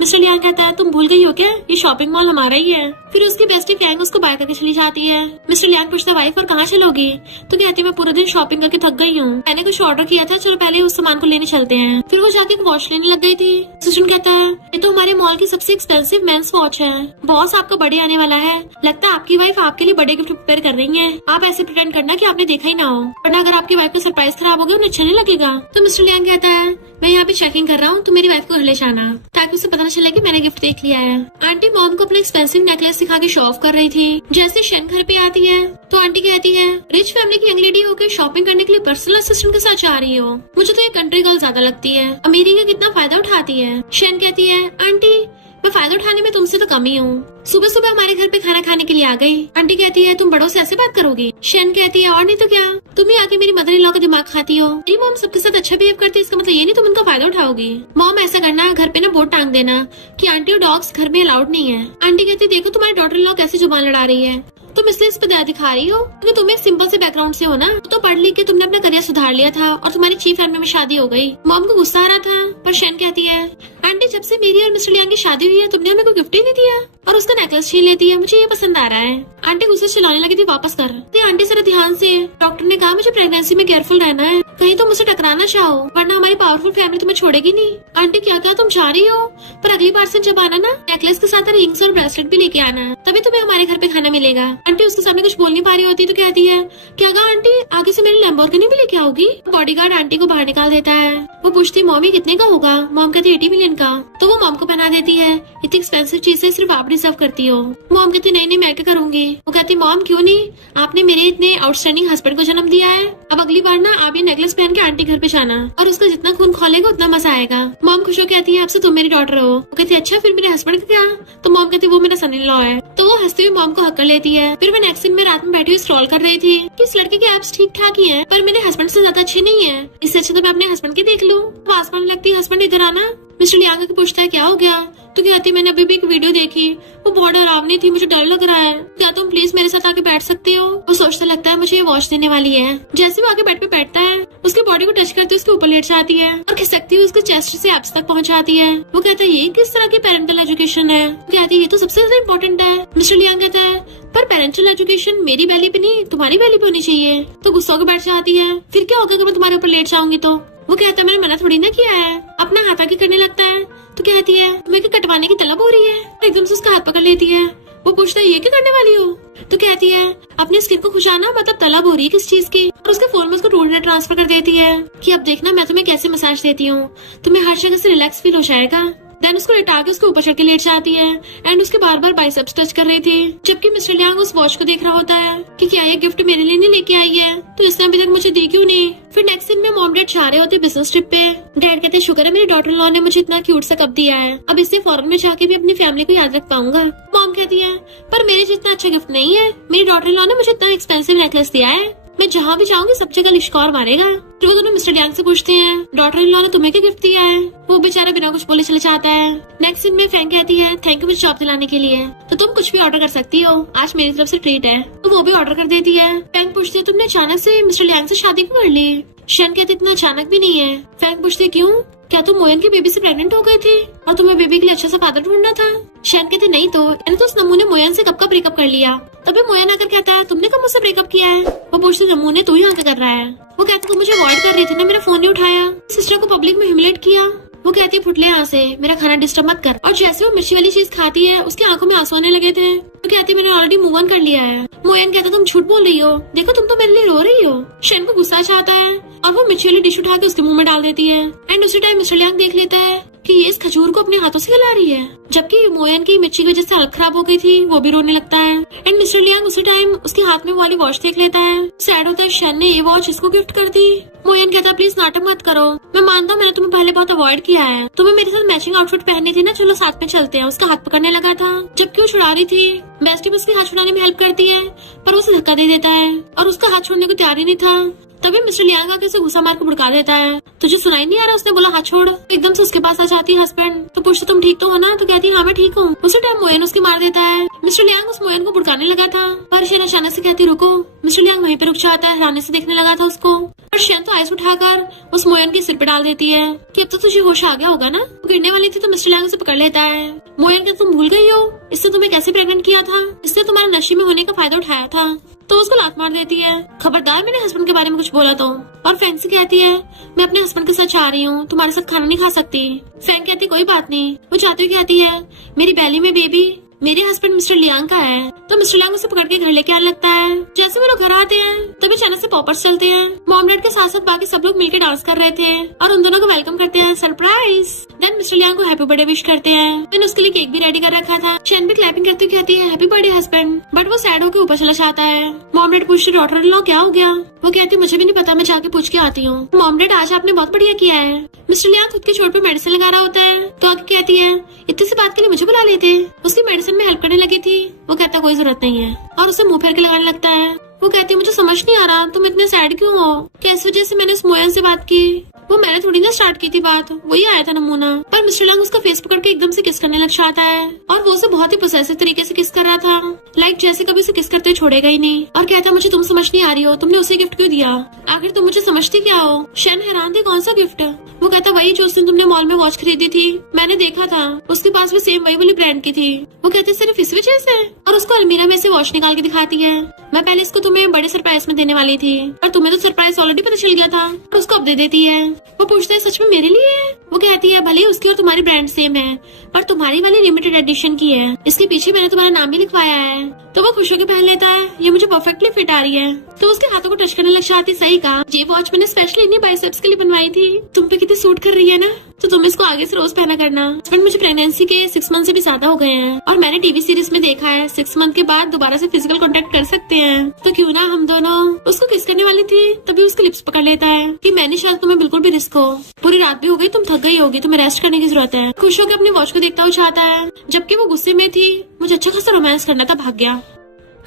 मिस्टर लियांग कहता है तुम भूल गई हो क्या, ये शॉपिंग मॉल हमारा ही है। फिर उसकी बेस्टी फैंग उसको बाय करके चली जाती है। मिस्टर लियांग पूछता वाइफ और कहाँ चलोगी। तो कहती मैं पूरा दिन शॉपिंग करके थक गई हूँ, मैंने कुछ ऑर्डर किया था, चलो पहले उस सामान को लेने चलते हैं। फिर वो जाके वॉच लेने लग गई थी। असिस्टेंट कहता है ये तो हमारे मॉल की सबसे एक्सपेंसिव मेंस वॉच है, बॉस आपका बर्थडे आने वाला है, लगता है आपकी वाइफ आपके लिए बर्थडे गिफ्ट प्रिपेयर कर रही है, आप ऐसे प्रिटेंड करना कि आपने देखा ही ना हो, वरना अगर आपकी वाइफ का सरप्राइज खराब हो गया उन्हें अच्छा नहीं लगेगा। तो मिस्टर लियांग कहता है मैं यहाँ पे चेकिंग कर रहा हूँ, तो मेरी वाइफ को घर ले जाना ताकि उसे पता न चले कि मैंने गिफ्ट देख लिया है। आंटी मॉम को अपना एक्सपेंसिव नेकलेस दिखा के शो ऑफ कर रही थी। जैसे शन घर पे आती है तो आंटी कहती है रिच फैमिली की यंग लेडी होकर शॉपिंग करने के लिए पर्सनल असिस्टेंट के साथ जा रही हो, मुझे तो ये कंट्री गर्ल ज्यादा लगती है, अमीरी का कितना फायदा उठाती है। शन कहती है आंटी मैं फायदा उठाने में तुमसे तो कम ही हूँ, सुबह सुबह हमारे घर पे खाना खाने के लिए आ गई। आंटी कहती है तुम बड़ों से ऐसे बात करोगी। शन कहती है और नहीं तो क्या, तुम ही आके मेरी मदर इन लॉ का दिमाग खाती हो। मेरी मॉम सबके साथ अच्छा बिहेव करती है, इसका मतलब ये नहीं तुम उनका फायदा उठाओगी। मॉम ऐसा करना घर पे ना बोर्ड टांग देना कि आंटी और डॉग्स घर में अलाउड नहीं है। आंटी कहती है देखो तुम्हारी डॉटर इन लॉ कैसे जुबान लड़ा रही है, तुम इसलिए इस पर दया दिखा रही हो क्योंकि तुम एक सिंपल से बैकग्राउंड से हो ना, तो पढ़ लिख के तुमने अपना करियर सुधार लिया था और तुम्हारी चीफ फैमिली में शादी हो गई। मॉम को गुस्सा आ रहा था पर शन कहती है आंटी जब से मेरी और मिस्टर लियांग की शादी हुई है तुमने हमें कोई गिफ्ट ही नहीं दिया और उसका नेकलेस छीन लेती है, मुझे ये पसंद आ रहा है। आंटी गुस्से चलाने लगी थी वापस कर। तो आंटी जरा ध्यान से, डॉक्टर ने कहा मुझे प्रेगनेंसी में केयरफुल रहना है, कहीं तुम मुझसे टकराना चाहो वरना हमारी पावरफुल फैमिली तुम्हें छोड़ेगी नहीं। आंटी क्या तुम जा रही हो, पर अगली बार से जब आना ना नेकलेस के साथ रिंग्स और ब्रेसलेट भी लेके आना तभी तुम्हें हमारे घर पे खाना मिलेगा। आंटी उसके सामने कुछ बोल नहीं पा रही होती तो कहती है, क्या कहा आंटी, आगे से मेरी लैम्बोर्गिनी भी लेके आओगी? बॉडीगार्ड आंटी को बाहर निकाल देता है। वो पूछती, मॉमी कितने का होगा? मॉम कहती 80 मिलियन का। तो वो मॉम को पहना देती है, इतनी एक्सपेंसिव चीजें सिर्फ आप डिजर्व करती हो। मॉम कहती, नहीं नहीं मैं क्या करूंगी। वो कहती, मॉम क्यों नहीं, आपने मेरे इतने आउटस्टैंडिंग हस्बैंड को जन्म दिया है, अब अगली बार ना आप ये नेकलेस पहन के आंटी घर पे जाना और उसका जितना खून खोलेगा उतना मजा आएगा। मॉम खुश हो कहती है, अब से तुम मेरी डॉटर हो। वो कहती है, अच्छा फिर मेरे हस्बैंड का क्या? तो मॉम कहती, वो मेरा सन इन लॉ है। तो वो हंसते हुए मॉम को हक कर लेती है। फिर वो नेक्स्ट सीन में रात में बैठी हुई स्क्रॉल कर रही थी कि इस लड़के के एप्स ठीक ठाक ही है पर मेरे हस्बैंड से ज्यादा अच्छे नहीं है, इससे अच्छा तो मैं अपने हस्बैंड के देख लूं। आसमान में लगती है, हस्बैंड इधर आना। मिस्टर लियांग के पूछता है, क्या हो गया? तो कहती है, मैंने अभी भी एक वीडियो देखी, वो बहुत डरावनी थी, मुझे डर लग रहा है, क्या तुम प्लीज मेरे साथ आके बैठ सकती हो? वो सोचता लगता है मुझे ये वॉच देने वाली है। जैसे वो आके बेड पे बैठता है उसकी बॉडी को टच करते उसके ऊपर लेट जाती है और खिसकती हुई उसके चेस्ट से एब्स तक पहुंचाती है। वो कहता है, ये किस तरह की पेरेंटल एजुकेशन है? वो कहती है, ये तो सबसे ज्यादा इम्पोर्टेंट है। मिस्टर लियांग कहता है, पर पेरेंटल एजुकेशन मेरी बेली पे नहीं तुम्हारी बेली पे होनी चाहिए। तो गुस्सा होकर बैठ जाती है। फिर क्या होगा अगर मैं तुम्हारे ऊपर लेट जाऊंगी तो? वो कहता है, मैंने मना थोड़ी ना किया है। अपना हाथ आगे करने लगता है। तो कहती है, तुम्हें क्या कटवाने की तलब हो रही है? एकदम से उसका हाथ पकड़ लेती है। वो पूछता है, ये क्या करने वाली हो? तो कहती है, अपनी स्किन को खुशाना, मतलब तलब हो रही है किस चीज की? और उसके फोन में उसको टूलनेट ट्रांसफर कर देती है कि अब देखना मैं तुम्हें कैसे मसाज देती हूँ, तुम्हें हर जगह से रिलैक्स फील हो जाएगा। देन उसको लेटा के उसके ऊपर चढ़ के लेट जाती है एंड उसके बार बार बाइसेप्स टच कर रही थी। जबकि मिस्टर लियांग उस वॉच को देख रहा होता है कि क्या ये गिफ्ट मेरे लिए नहीं लेके आई है, तो इसने अभी तक मुझे दी क्यों नहीं? फिर नेक्स्ट दिन में मॉम डैड जा रहे होते बिजनेस ट्रिप पे। डैड कहते, शुक्र है मेरी डॉटर लॉ ने मुझे इतना क्यूट सा कप दिया है, अब इससे फॉरेन में जाके भी अपनी फैमिली को याद रख पाऊंगा। मॉम कहती है, पर मेरे जितना अच्छा गिफ्ट नहीं है, मेरी डॉटर लॉ ने मुझे इतना एक्सपेंसिव नेकलेस दिया है, मैं जहाँ भी जाऊंगी सब जगह लिश्कौर मारेगा। फिर वो दोनों मिस्टर लियांग से पूछते हैं, डॉटर इन लॉ ने तुम्हें क्या गिफ्ट दिया है? वो बेचारा बिना कुछ बोले चले जाता है। नेक्स्ट सीन में फैंग कहती है, थैंक यू मुझे जॉब दिलाने के लिए, तो तुम कुछ भी ऑर्डर कर सकती हो, आज मेरी तरफ से ट्रीट है। तो वो भी ऑर्डर कर देती है। फैंग पूछती है, तुमने अचानक से मिस्टर लियांग से शादी क्यों कर ली? शन कहते, इतना अचानक भी नहीं है। फैंग पूछती, क्यों, क्या तुम मोयन की बेबी से प्रेग्नेंट हो गए थे और तुम्हें बेबी के लिए अच्छा सा फादर ढूंढना था? शन कहते, नहीं तो यानी तो उस नमू ने मोयन से कब का ब्रेकअप कर लिया। तभी मोयन आकर कहता है, तुमने कब मुझसे ब्रेकअप किया है? वो पूछते, नमू ने, तू ही आकर कर रहा है। वो कहते, तुम मुझे अवॉइड कर रही थी ना, मेरा फोन नहीं उठाया, सिस्टर को पब्लिक में ह्यूमिलेट किया। वो कहती है, फुटले यहाँ से, मेरा खाना डिस्टर्ब मत कर। और जैसे वो मिर्ची वाली चीज खाती है उसकी आंखों में आंसू आने लगे थे। वो कहती है, मैंने ऑलरेडी मूव ऑन कर लिया है। मोयन कहता, तुम झूठ बोल रही हो, देखो तुम तो मेरे लिए रो रही हो। शन को गुस्सा आता है और वो मिर्ची वाली डिश उठा के उसके मुंह में डाल देती है एंड उसी टाइम मिस्टर लियांग देख लेता है कि ये इस खजूर को अपने हाथों से खिला रही है। जबकि मोयन की मिर्ची की वजह से हालत खराब हो गई थी, वो भी रोने लगता है एंड मिस्टर लियांग उसी टाइम उसके हाथ में वाली वॉच देख लेता है। सैड होता है, शन ने ये वॉच इसको गिफ्ट कर दी। मोयन कहता, प्लीज नाटक मत करो, मैं मानता हूँ मैंने तुम्हें पहले बहुत अवॉइड किया है, तुम्हें मेरे साथ मैचिंग आउटफिट पहननी थी ना, चलो साथ में चलते हैं। उसका हाथ पकड़ने लगा था जबकि वो छुड़ा रही थी। बेस्टी उसके हाथ छुड़ाने में हेल्प करती है पर उसे धक्का दे देता है और उसका हाथ छोड़ने को तैयार ही नहीं था। तभी मिस्टर लियांग आके उसे गुस्सा मार के भुड़का देता है। तुझे सुनाई नहीं आ रहा? उसने बोला हाथ छोड़। एकदम से उसके पास आ जाती है हस्बैंड। तो पूछते, तुम ठीक तो हो ना? तो कहती है, हाँ मैं ठीक हूँ। उसी टाइम मोयन उसके मार देता है। मिस्टर लियांग उस मोयन को भुड़काने लगा था पर शन अचानक से कहती, रुको। मिस्टर लियांग वहीं पे रुक जाता है, हैरानी से देखने लगा था उसको। पर शन तो आइस उठाकर उस मोयन के सिर पे डाल देती है कि अब तो तुझे होश आ गया होगा ना। वो गिरने वाली थी तो मिस्टर लियांग उसे पकड़ लेता है। मोयन कहता, तुम भूल गई हो इससे तुम्हें कैसे प्रेग्नेंट किया था, इससे तुम्हारे नशे में होने का फायदा उठाया था। तो उसको लात मार देती है, खबरदार मैंने हस्बैंड के बारे में कुछ बोला तो। और फैंग से कहती है, मैं अपने हस्बैंड के साथ जा रही हूँ, तुम्हारे साथ खाना नहीं खा सकती। फैंग कहती, कोई बात नहीं। वो जाती हुई कहती है, मेरी बैली में बेबी मेरे हस्बैंड मिस्टर लियांग का है। तो मिस्टर लियांग उसे पकड़ के घर लेके आने लगता है। जैसे वो लोग घर आते हैं तभी अचानक से पॉपर्स चलते हैं। मॉम डैड के साथ साथ बाकी सब लोग मिलकर डांस कर रहे थे और उन दोनों को वेलकम करते हैं, सरप्राइज। देन मिस्टर लियांग को हैप्पी बर्थडे विश करते हैं। मैंने उसके लिए केक भी रेडी कर रखा था। शन भी क्लैपिंग करते हुए कहती है, हैप्पी बर्थडे हस्बैंड। बट वो सैड होकर ऊपर चला जाता है। मॉम डैड पूछते, डॉटर इन लॉ क्या हो गया? वो कहती, मुझे भी नहीं पता, मैं जाके पूछ के आती हूँ। मॉम डैड, आज आपने बहुत बढ़िया किया है। मिस्टर लियांग खुद के चोट पे मेडिसिन लगा रहा होता है तो आगे कहती है, इतनी सी बात के लिए मुझे बुला लेते। उसकी मेडिसिन में हेल्प करने लगी थी। वो कहता, कोई जरूरत नहीं है और उसे मुंह फेर के लगाने लगता है। वो कहती है, मुझे समझ नहीं आ रहा तुम इतने सैड क्यों हो, किस वजह से मैंने उस मोयन से बात की? वो मैंने थोड़ी ना स्टार्ट की थी बात, वही आया था नमूना। पर मिस्टर लियांग उसका फेस पकड़ के एकदम से किस करने लग जाता है और वो उसे बहुत ही पोसेसिव तरीके से किस कर रहा था, लाइक जैसे कभी उसे किस करते छोड़ेगा ही नहीं। और कहता, मुझे तुम समझ नहीं आ रही हो, तुमने उसे गिफ्ट क्यों दिया? आखिर तुम मुझे समझती क्या हो? शन हैरान थी, कौन सा गिफ्ट? वो कहता, वही जो उस दिन तुमने मॉल में वॉच खरीदी थी, मैंने देखा था उसके पास भी सेम वही वाली ब्रांड की थी। वो कहते, सिर्फ इस वजह से? और उसको अलमीरा में से वॉच निकाल के दिखाती है। मैं पहले इसको तुम्हें बड़े सरप्राइज में देने वाली थी पर तुम्हें तो सरप्राइज ऑलरेडी पता चल गया था और उसको अब दे देती है। वो पूछता है, सच में मेरे लिए? वो कहती है भले उसकी और तुम्हारी ब्रांड सेम है, पर तुम्हारी वाली लिमिटेड एडिशन की है, इसके पीछे मैंने तुम्हारा नाम भी लिखवाया है। तो वो खुश होकर पहन लेता है, ये मुझे परफेक्टली फिट आ रही है। तो उसके हाथों को टच करने लग जाती, सही कहा, ये वॉच मैंने स्पेशली इन्हीं बाइसेप्स के लिए बनवाई थी, तुम पे कितनी सूट कर रही है ना, तो तुम इसको आगे से रोज पहना करना। बट मुझे प्रेगनेंसी के 6 मंथ से भी ज्यादा हो गए हैं, और मैंने टीवी सीरीज में देखा है 6 मंथ के बाद दोबारा से फिजिकल कांटेक्ट कर सकते हैं, तो क्यों ना हम दोनों। उसको किस करने वाली थी, तभी उसके लिप्स पकड़ लेता है कि मैंने शायद तुम्हें बिल्कुल भी रिस्क हो, पूरी रात भी हो गई, तुम थक गई होगी, तुम्हें रेस्ट करने की जरूरत है। खुश होकर अपनी वॉच को देखता हुआ चाहता है, जबकि वो गुस्से में थी, मुझे अच्छा खासा रोमांस करना था, भाग गया।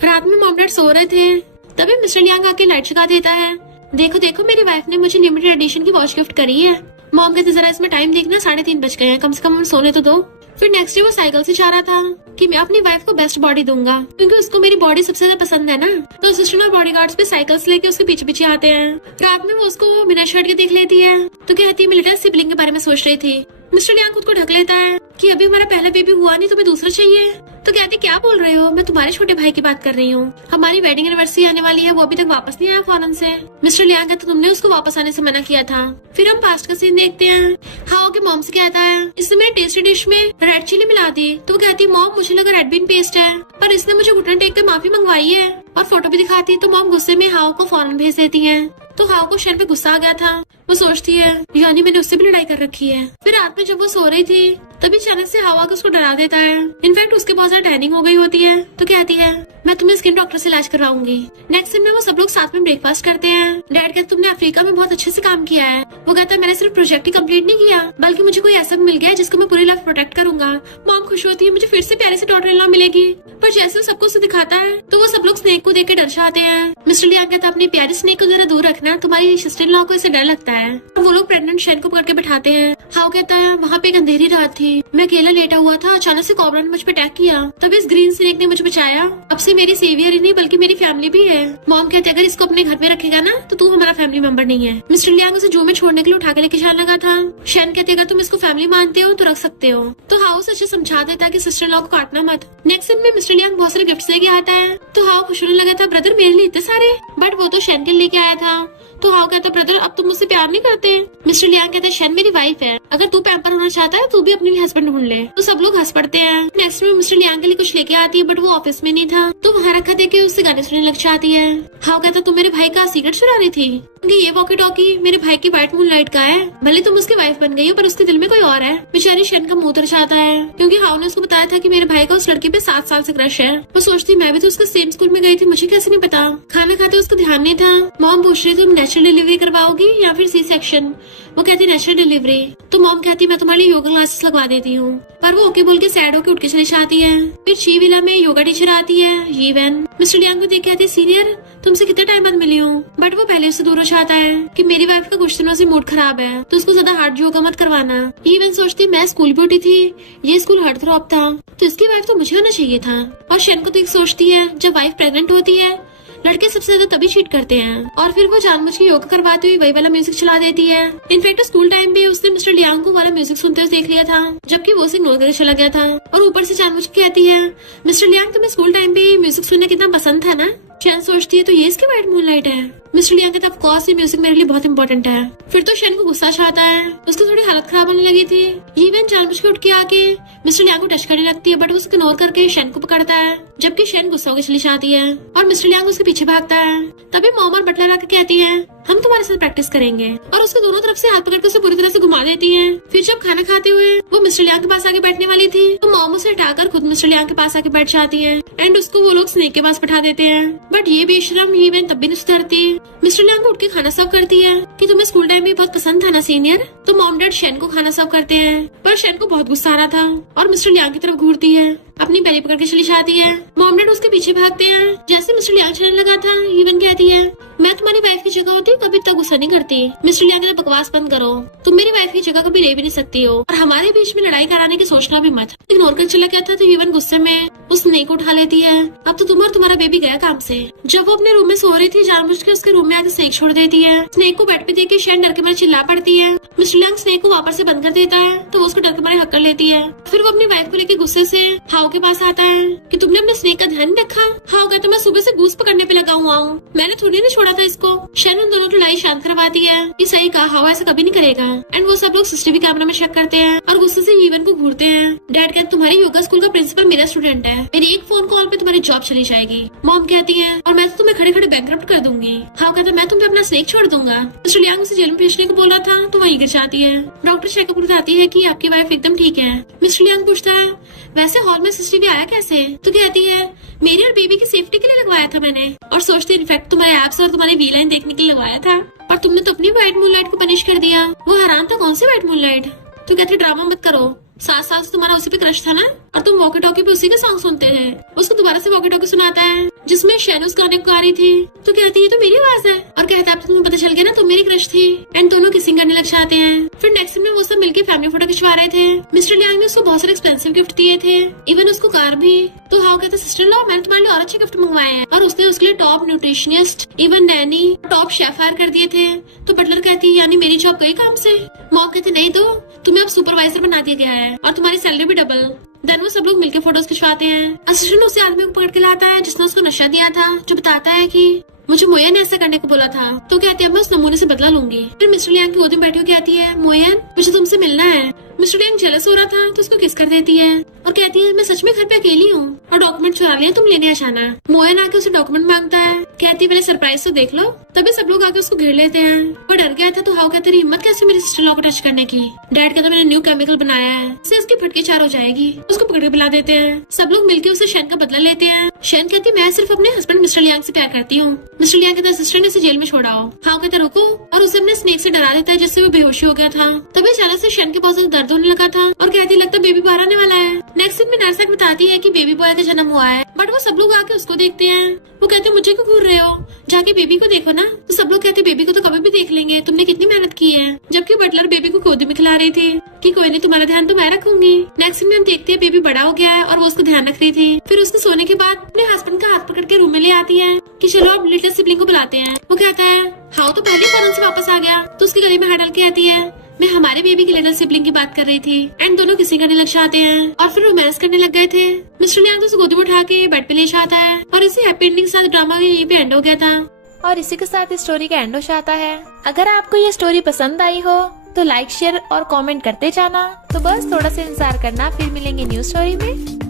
रात में मॉम डैड सो रहे थे, तभी मिस्टर लियांग आके लाइट जगा देता है। देखो देखो, मेरी वाइफ ने मुझे लिमिटेड एडिशन की वॉच गिफ्ट करी है। मॉम कहते जरा इसमें टाइम देखना, 3:30 बज गए हैं, कम से कम सोने तो दो। फिर नेक्स्ट डे वो साइकिल से जा रहा था कि मैं अपनी वाइफ को बेस्ट बॉडी दूंगा, क्योंकि उसको मेरी बॉडी सबसे ज्यादा पसंद है ना। तो असिस्टेंट और बॉडीगार्ड्स पे साइकिल्स लेके उसके पीछे पीछे आते हैं। रात में वो उसको बिना शर्ट के देख लेती है, तो कहती है मैं लिटिल सिबलिंग के बारे में सोच रही थी। मिस्टर लियांग खुद को ढक लेता है कि अभी हमारा पहला बेबी हुआ नहीं, तुम्हें दूसरा चाहिए। तो कहती क्या बोल रहे हो, मैं तुम्हारे छोटे भाई की बात कर रही हूँ, हमारी वेडिंग एनिवर्सरी आने वाली है, वो अभी तक वापस नहीं आया फॉरेन से। मिस्टर लियांग कहता तुमने उसको वापस आने से मना किया था। फिर हम पास्ट का सीन देखते हैं। हाँ ओके, मॉम से कहता है इसने मेरे टेस्टी डिश में रेड चिली मिला दी। तो वो कहती है मॉम मुझे लगा रेड बीन पेस्ट है, पर इसने मुझे घुटन टेक कर माफी मंगवाई है और फोटो भी दिखाती। तो मॉम गुस्से में हाओ को फॉरेन भेज देती है। तो हाओ को शेन पे गुस्सा आ गया था, वो सोचती है यानी मैंने उससे भी लड़ाई कर रखी है। फिर रात में जब वो सो रही थी, तभी अचानक से हवा को उसको डरा देता है। इनफैक्ट उसके बहुत ज्यादा टैनिंग हो गई होती है, तो कहती है मैं तुम्हें स्किन डॉक्टर से इलाज करवाऊंगी। नेक्स्ट दिन में वो सब लोग साथ में ब्रेकफास्ट करते हैं। डैड कहते तुमने अफ्रीका में बहुत अच्छे से काम किया है। वो कहता है मैंने सिर्फ प्रोजेक्ट ही कंप्लीट नहीं किया, बल्कि मुझे कोई ऐसा मिल गया जिसको मैं पूरी लाइफ प्रोटेक्ट करूंगा। मॉम खुश होती है, मुझे फिर से प्यारी सी डॉटर इन लॉ मिलेगी। पर जैसे वो सबको उसे दिखाता है, तो वो सब लोग स्नेक को देख के डर जाते हैं। मिस्टर लियांग कहता है अपनी प्यारी स्नेक को जरा दूर रखना, तुम्हारी सिस्टर इन लॉ को इसे डर लगता है। वो लोग प्रेग्नेंट शेन को पकड़ के बैठाते हैं। हाओ कहता है वहाँ पे एक अंधेरी रात थी, मैं अकेला लेटा हुआ था, अचानक से कोबरा ने मुझ पे अटैक किया, तभी इस ग्रीन स्नेक ने मुझे बचाया। अब से मेरी सेवियर ही नहीं बल्कि मेरी फैमिली भी है। मॉम कहते अगर इसको अपने घर में रखेगा ना, तो तू हमारा फैमिली मेंबर नहीं है। मिस्टर लियांग उसे जू में छोड़ने के लिए उठा के लेके जाने लगा था। शेन कहते अगर तुम इसको फैमिली मानते हो तो रख सकते हो। तो हाउ सच्चे समझा देता है कि सिस्टर लॉ को काटना मत। नेक्स्ट दिन में मिस्टर लियांग बहुत सारे गिफ्ट लेके आता है, तो हाउ खुश होने लगा था, ब्रदर मेरे लिए इतने सारे, बट वो तो शेन के लिए लेके आया था। तो हाउ कहता ब्रदर अब तुम मुझसे प्यार नहीं करते। मिस्टर लियांग कहता शेन मेरी वाइफ है, अगर तू पैम्पर होना चाहता है तू भी अपने लिए हस्बैंड ढूंढ ले। तो सब लोग हंस पड़ते हैं। नेक्स्ट में मिस्टर लियांग के लिए कुछ लेके आती है, बट वो ऑफिस में नहीं था, तो वहाँ रखा देख के उससे गाने सुनने लग जाती है। हाउ कहता तुम मेरे भाई का सीक्रेट चुरा रही थी, क्योंकि ये वॉकी टॉकी मेरे भाई की व्हाइट मून लाइट का है। भले तुम उसकी वाइफ बन गई हो, पर उसके दिल में कोई और है। बेचारी शेन का मुंह उतर जाता है, क्योंकि हाउ ने उसको बताया था कि मेरे भाई का उस लड़की पे 7 साल से क्रश है। वो सोचती मैं भी तो उसके सेम स्कूल में गई थी, मुझे कैसे नहीं पता। खाना खाते उसको ध्यान नहीं था। मॉम पूछ रही तुम नेचुरल डिलीवरी करवाओगी या फिर सी सेक्शन। वो कहती नेचुरल डिलीवरी। तो मॉम कहती मैं तुम्हारे लिए योगा क्लासेस लगवा देती हूँ, पर वो ओके बोल के सैड होकर उठ के चली जाती है। फिर ची विला में योगा टीचर आती है यीवेन। मिस्टर लियांग को देख कहती सीनियर तुमसे कितने टाइम बाद मिली हूँ, बट वो पहले उससे दूर हो जाता है कि मेरी वाइफ का कुछ दिनों से मूड खराब है, तो उसको ज्यादा हार्ड योगा मत करवाना। यीवेन सोचती मैं स्कूल भी उठी थी, ये स्कूल हार्ड थ्रॉप था, तो इसकी वाइफ तो मुझे होना चाहिए था। और शेन को तो एक सोचती है जब वाइफ प्रेग्नेंट होती है लड़के सबसे ज्यादा तभी चीट करते हैं, और फिर वो जानबूझ के योगा करवाते हुए वही वाला म्यूजिक चला देती है। इनफैक्ट स्कूल टाइम पे उसने मिस्टर लियांग को वाला म्यूजिक सुनते हुए देख लिया था, जबकि वो उसे इग्नोर करके चला गया था। और ऊपर से जानबूझ के कहती है मिस्टर लियांग तुम्हें स्कूल टाइम पे म्यूजिक सुनना कितना पसंद था ना। शेन सोचती है तो ये इसकी व्हाइट मून लाइट है। मिस्टर लियांग कहता है ऑफ कोर्स ये म्यूजिक मेरे लिए बहुत इंपॉर्टेंट है। फिर तो शेन को गुस्सा आता है, उसकी थोड़ी हालत खराब होने लगी थी। इवन जानबूझ के उठ के आके मिस्टर लियांग को टच करने लगती है, बट वो उसको इग्नोर करके शेन को पकड़ता है, जबकि शेन गुस्सा होकर चली जाती है और मिस्टर लियांग उसके पीछे भागता है। तभी मॉम और बटलर आके कहती है हम तुम्हारे साथ प्रैक्टिस करेंगे, और उसको दोनों तरफ से हाथ पकड़ के उसे पूरी तरह से घुमा देती है। फिर जब खाना खाते हुए वो मिस्टर लियांग के पास आके बैठने वाली थी, तो मॉम उसे हटाकर खुद मिस्टर लियांग के पास आके बैठ जाती है, एंड उसको वो लोग स्नेक के पास बैठा देते हैं। बट ये बेशरम इवन तब भी नहीं सुधरती। मिस्टर लियांग उठ के खाना सर्व करती है कि तुम्हें स्कूल टाइम में बहुत पसंद था ना सीनियर। तो मॉम डैड शेन को खाना सर्व करते हैं, पर शेन को बहुत गुस्सा आ रहा था और मिस्टर लियांग की तरफ घूरती है, अपनी बैली पकड़ के चली जाती है। मॉम डैड उसके पीछे भागते हैं। जैसे मिस्टर लियांग चलने लगा था, इवन कहती है मैं तुम्हारी वाइफ की जगह होती कभी इतना गुस्सा नहीं करती। मिस्टर लियांग ने बकवास बंद करो, तुम मेरी वाइफ की जगह कभी ले भी नहीं सकती हो, और हमारे बीच में लड़ाई कराने की सोचना भी मत। इग्नोर कर चला गया था, तो इवन गुस्से में उस स्नेक को उठा लेती है। अब तो तुम और तुम्हारा बेबी गया काम से। जब वो अपने रूम में सो रही थी, जानबूझ के उसके रूम में आके स्नेक छोड़ देती है। स्नेक को बेड पे देख के शैन डर के मारे चिल्ला पड़ती है। मिस्टर लियांग स्नेक को वापस से बंद कर देता है तो वो उसको डर के मारे हक कर लेती है। फिर वो अपनी वाइफ को लेकर गुस्से से हाउ के पास आता है कि तुमने अपने स्नेक का ध्यान नहीं रखा। हाउ कहता मैं सुबह से गूस पकड़ने पे लगा हुआ हूँ, मैंने थोड़ी नहीं छोड़ा था इसको। शैन उन दोनों की लड़ाई शांत करवाती है कि सही कहा, हाउ ऐसा कभी नहीं करेगा। एंड वो सब लोग सीसीटीवी कैमरा में चेक करते हैं और गुस्से से ईवन को घूरते हैं। डैड कहते तुम्हारी योगा स्कूल का प्रिंसिपल मेरा स्टूडेंट है, मेरी एक फोन कॉल पे तुम्हारी जॉब चली जाएगी। मॉम कहती है और मैं तो तुम्हें खड़े खड़े बैंकरप्ट कर दूंगी। हाउ कहता मैं तुम पे अपना स्नेक छोड़ दूंगा। मिस्टर लियांग उसे जेल में भेजने को बोला था तो वहीं गिर जाती है। डॉक्टर चेकअप बताती है कि आपकी वाइफ एकदम ठीक है। मिस्टर लियांग पूछता है वैसे हॉल में सीसीटीवी आया कैसे? तो कहती है मेरी और बेबी की सेफ्टी के लिए लगवाया था मैंने, और सोचते इनफैक्ट तुम्हारे एब्स और तुम्हारी वी लाइन देखने के लिए लगवाया था, और तुमने तो अपनी व्हाइट मूनलाइट को पनिश कर दिया। वो हैरान था कौन सी व्हाइट मूनलाइट? तो कहते ड्रामा मत करो, 7 साल से तुम्हारा उसी पे क्रश था ना, और तुम वॉकी टॉकी पे उसी के सॉन्ग सुनते हैं। उसको दोबारा से वॉकी टॉकी सुनाता है जिसमें शैन उस गाने को गा रही थी। तो कहती है तो मेरी आवाज है, और कहता है अब तुम्हें पता चल गया ना तुम मेरी क्रश थी। एंड दोनों किसिंग करने लग जाते हैं। फिर नेक्स्ट में वो सब मिलकर फैमिली फोटो खिंचवा रहे थे। मिस्टर लियांग ने उसको बहुत सारे एक्सपेंसिव गिफ्ट दिए थे, इवन उसको कार भी। तो हाउ कहता सिस्टर लॉ मैंने तुम्हारे लिए और अच्छे गिफ्ट मंगवाए हैं, और उसने उसके लिए top nutritionist, even nanny, top chef hire कर दिए थे। तो बटलर कहती है यानी मेरी जॉब गई काम से? मॉम कहती नहीं तो तुम्हें अब सुपरवाइजर बना दिया गया है और तुम्हारी सैलरी भी डबल। देन वो सब लोग मिलकर फोटोज खिंचवाते हैं। असिस्टेंट उसे आदमी को पकड़ के लाता है जिसने उसको नशा दिया था, जो बताता है कि मुझे मोयन ने ऐसा करने को बोला था। तो कहती है मैं उस नमूने से बदला लूंगी। फिर मिस्टर लियांग की गोदी में बैठी हुई कहती है मोयन मुझे तुमसे मिलना है। मिस्टर लियांग जेलस हो रहा था तो उसको किस कर देती है और कहती है मैं सच में घर पे अकेली हूँ और डॉक्यूमेंट चुरा लिया, तुम लेने आ जाना। मोयन आके उसे डॉक्यूमेंट मांगता है, कहती है मेरे सरप्राइज तो देख लो। तभी सब लोग आके उसको घेर लेते हैं। वो डर गया था तो हाउ कहते हिम्मत कैसे मेरी सिस्टर लॉ को टच करने की। डैड कहता मैंने न्यू केमिकल बनाया है, इससे उसकी फटकी चार हो जाएगी। उसको पकड़ के बुला देते हैं। सब लोग मिलकर उसे शैन का बदला लेते हैं। शैन कहती मैं सिर्फ अपने हस्बैंड मिस्टर लियांग से प्यार करती हूँ। मिस्टर लियांग कहता सिस्टर ने इसे जेल में छोड़ाओ। हाउ कहता रुको, और उसे अपने स्नेक से डरा देता है जिससे वो बेहोशी हो गया था। तभी अचानक से शैन के बहुत ज्यादा दर्द होने लगा था और कहती लगता बेबी बाहर आने वाला है। नेक्स्ट सीन में नर्स बताती है कि बेबी बॉय का जन्म हुआ है, बट वो सब लोग आके उसको देखते हैं। वो कहते मुझे क्यों घूर रहे हो, जाके बेबी को देखो ना। तो सब लोग कहते बेबी को तो कभी भी देख लेंगे, तुमने कितनी मेहनत की है। जबकि बटलर बेबी को गोदी में खिला रही थी कि कोई नहीं तुम्हारा ध्यान तो मैं रखूंगी। नेक्स्ट सीन में हम देखते हैं बेबी बड़ा हो गया है और वो उसको ध्यान रख रही थी। फिर उसके सोने के बाद अपने हस्बैंड का हाथ पकड़ के रूम में ले आती है कि चलो अब लिटिल सिबलिंग को बुलाते हैं। वो कहता है हाउ तो पहले फौरन से वापस आ गया। तो उसके गले में हाथ डाल के कहती है मैं हमारे बेबी की लिटिल सिबलिंग की बात कर रही थी। एंड दोनों किसी करने लग जाते हैं और फिर रोमांस करने लग गए थे। मिस्टर लियांग तो उसे गोदी में उठा के बेड पे ले जाता है और इसी हैप्पी एंडिंग के साथ ड्रामा यहीं पे एंड हो गया था। और इसी के साथ इस स्टोरी का एंड हो जाता है। अगर आपको ये स्टोरी पसंद आई हो तो लाइक शेयर और कमेंट करते जाना। तो बस थोड़ा सा इंतजार करना, फिर मिलेंगे न्यू स्टोरी में।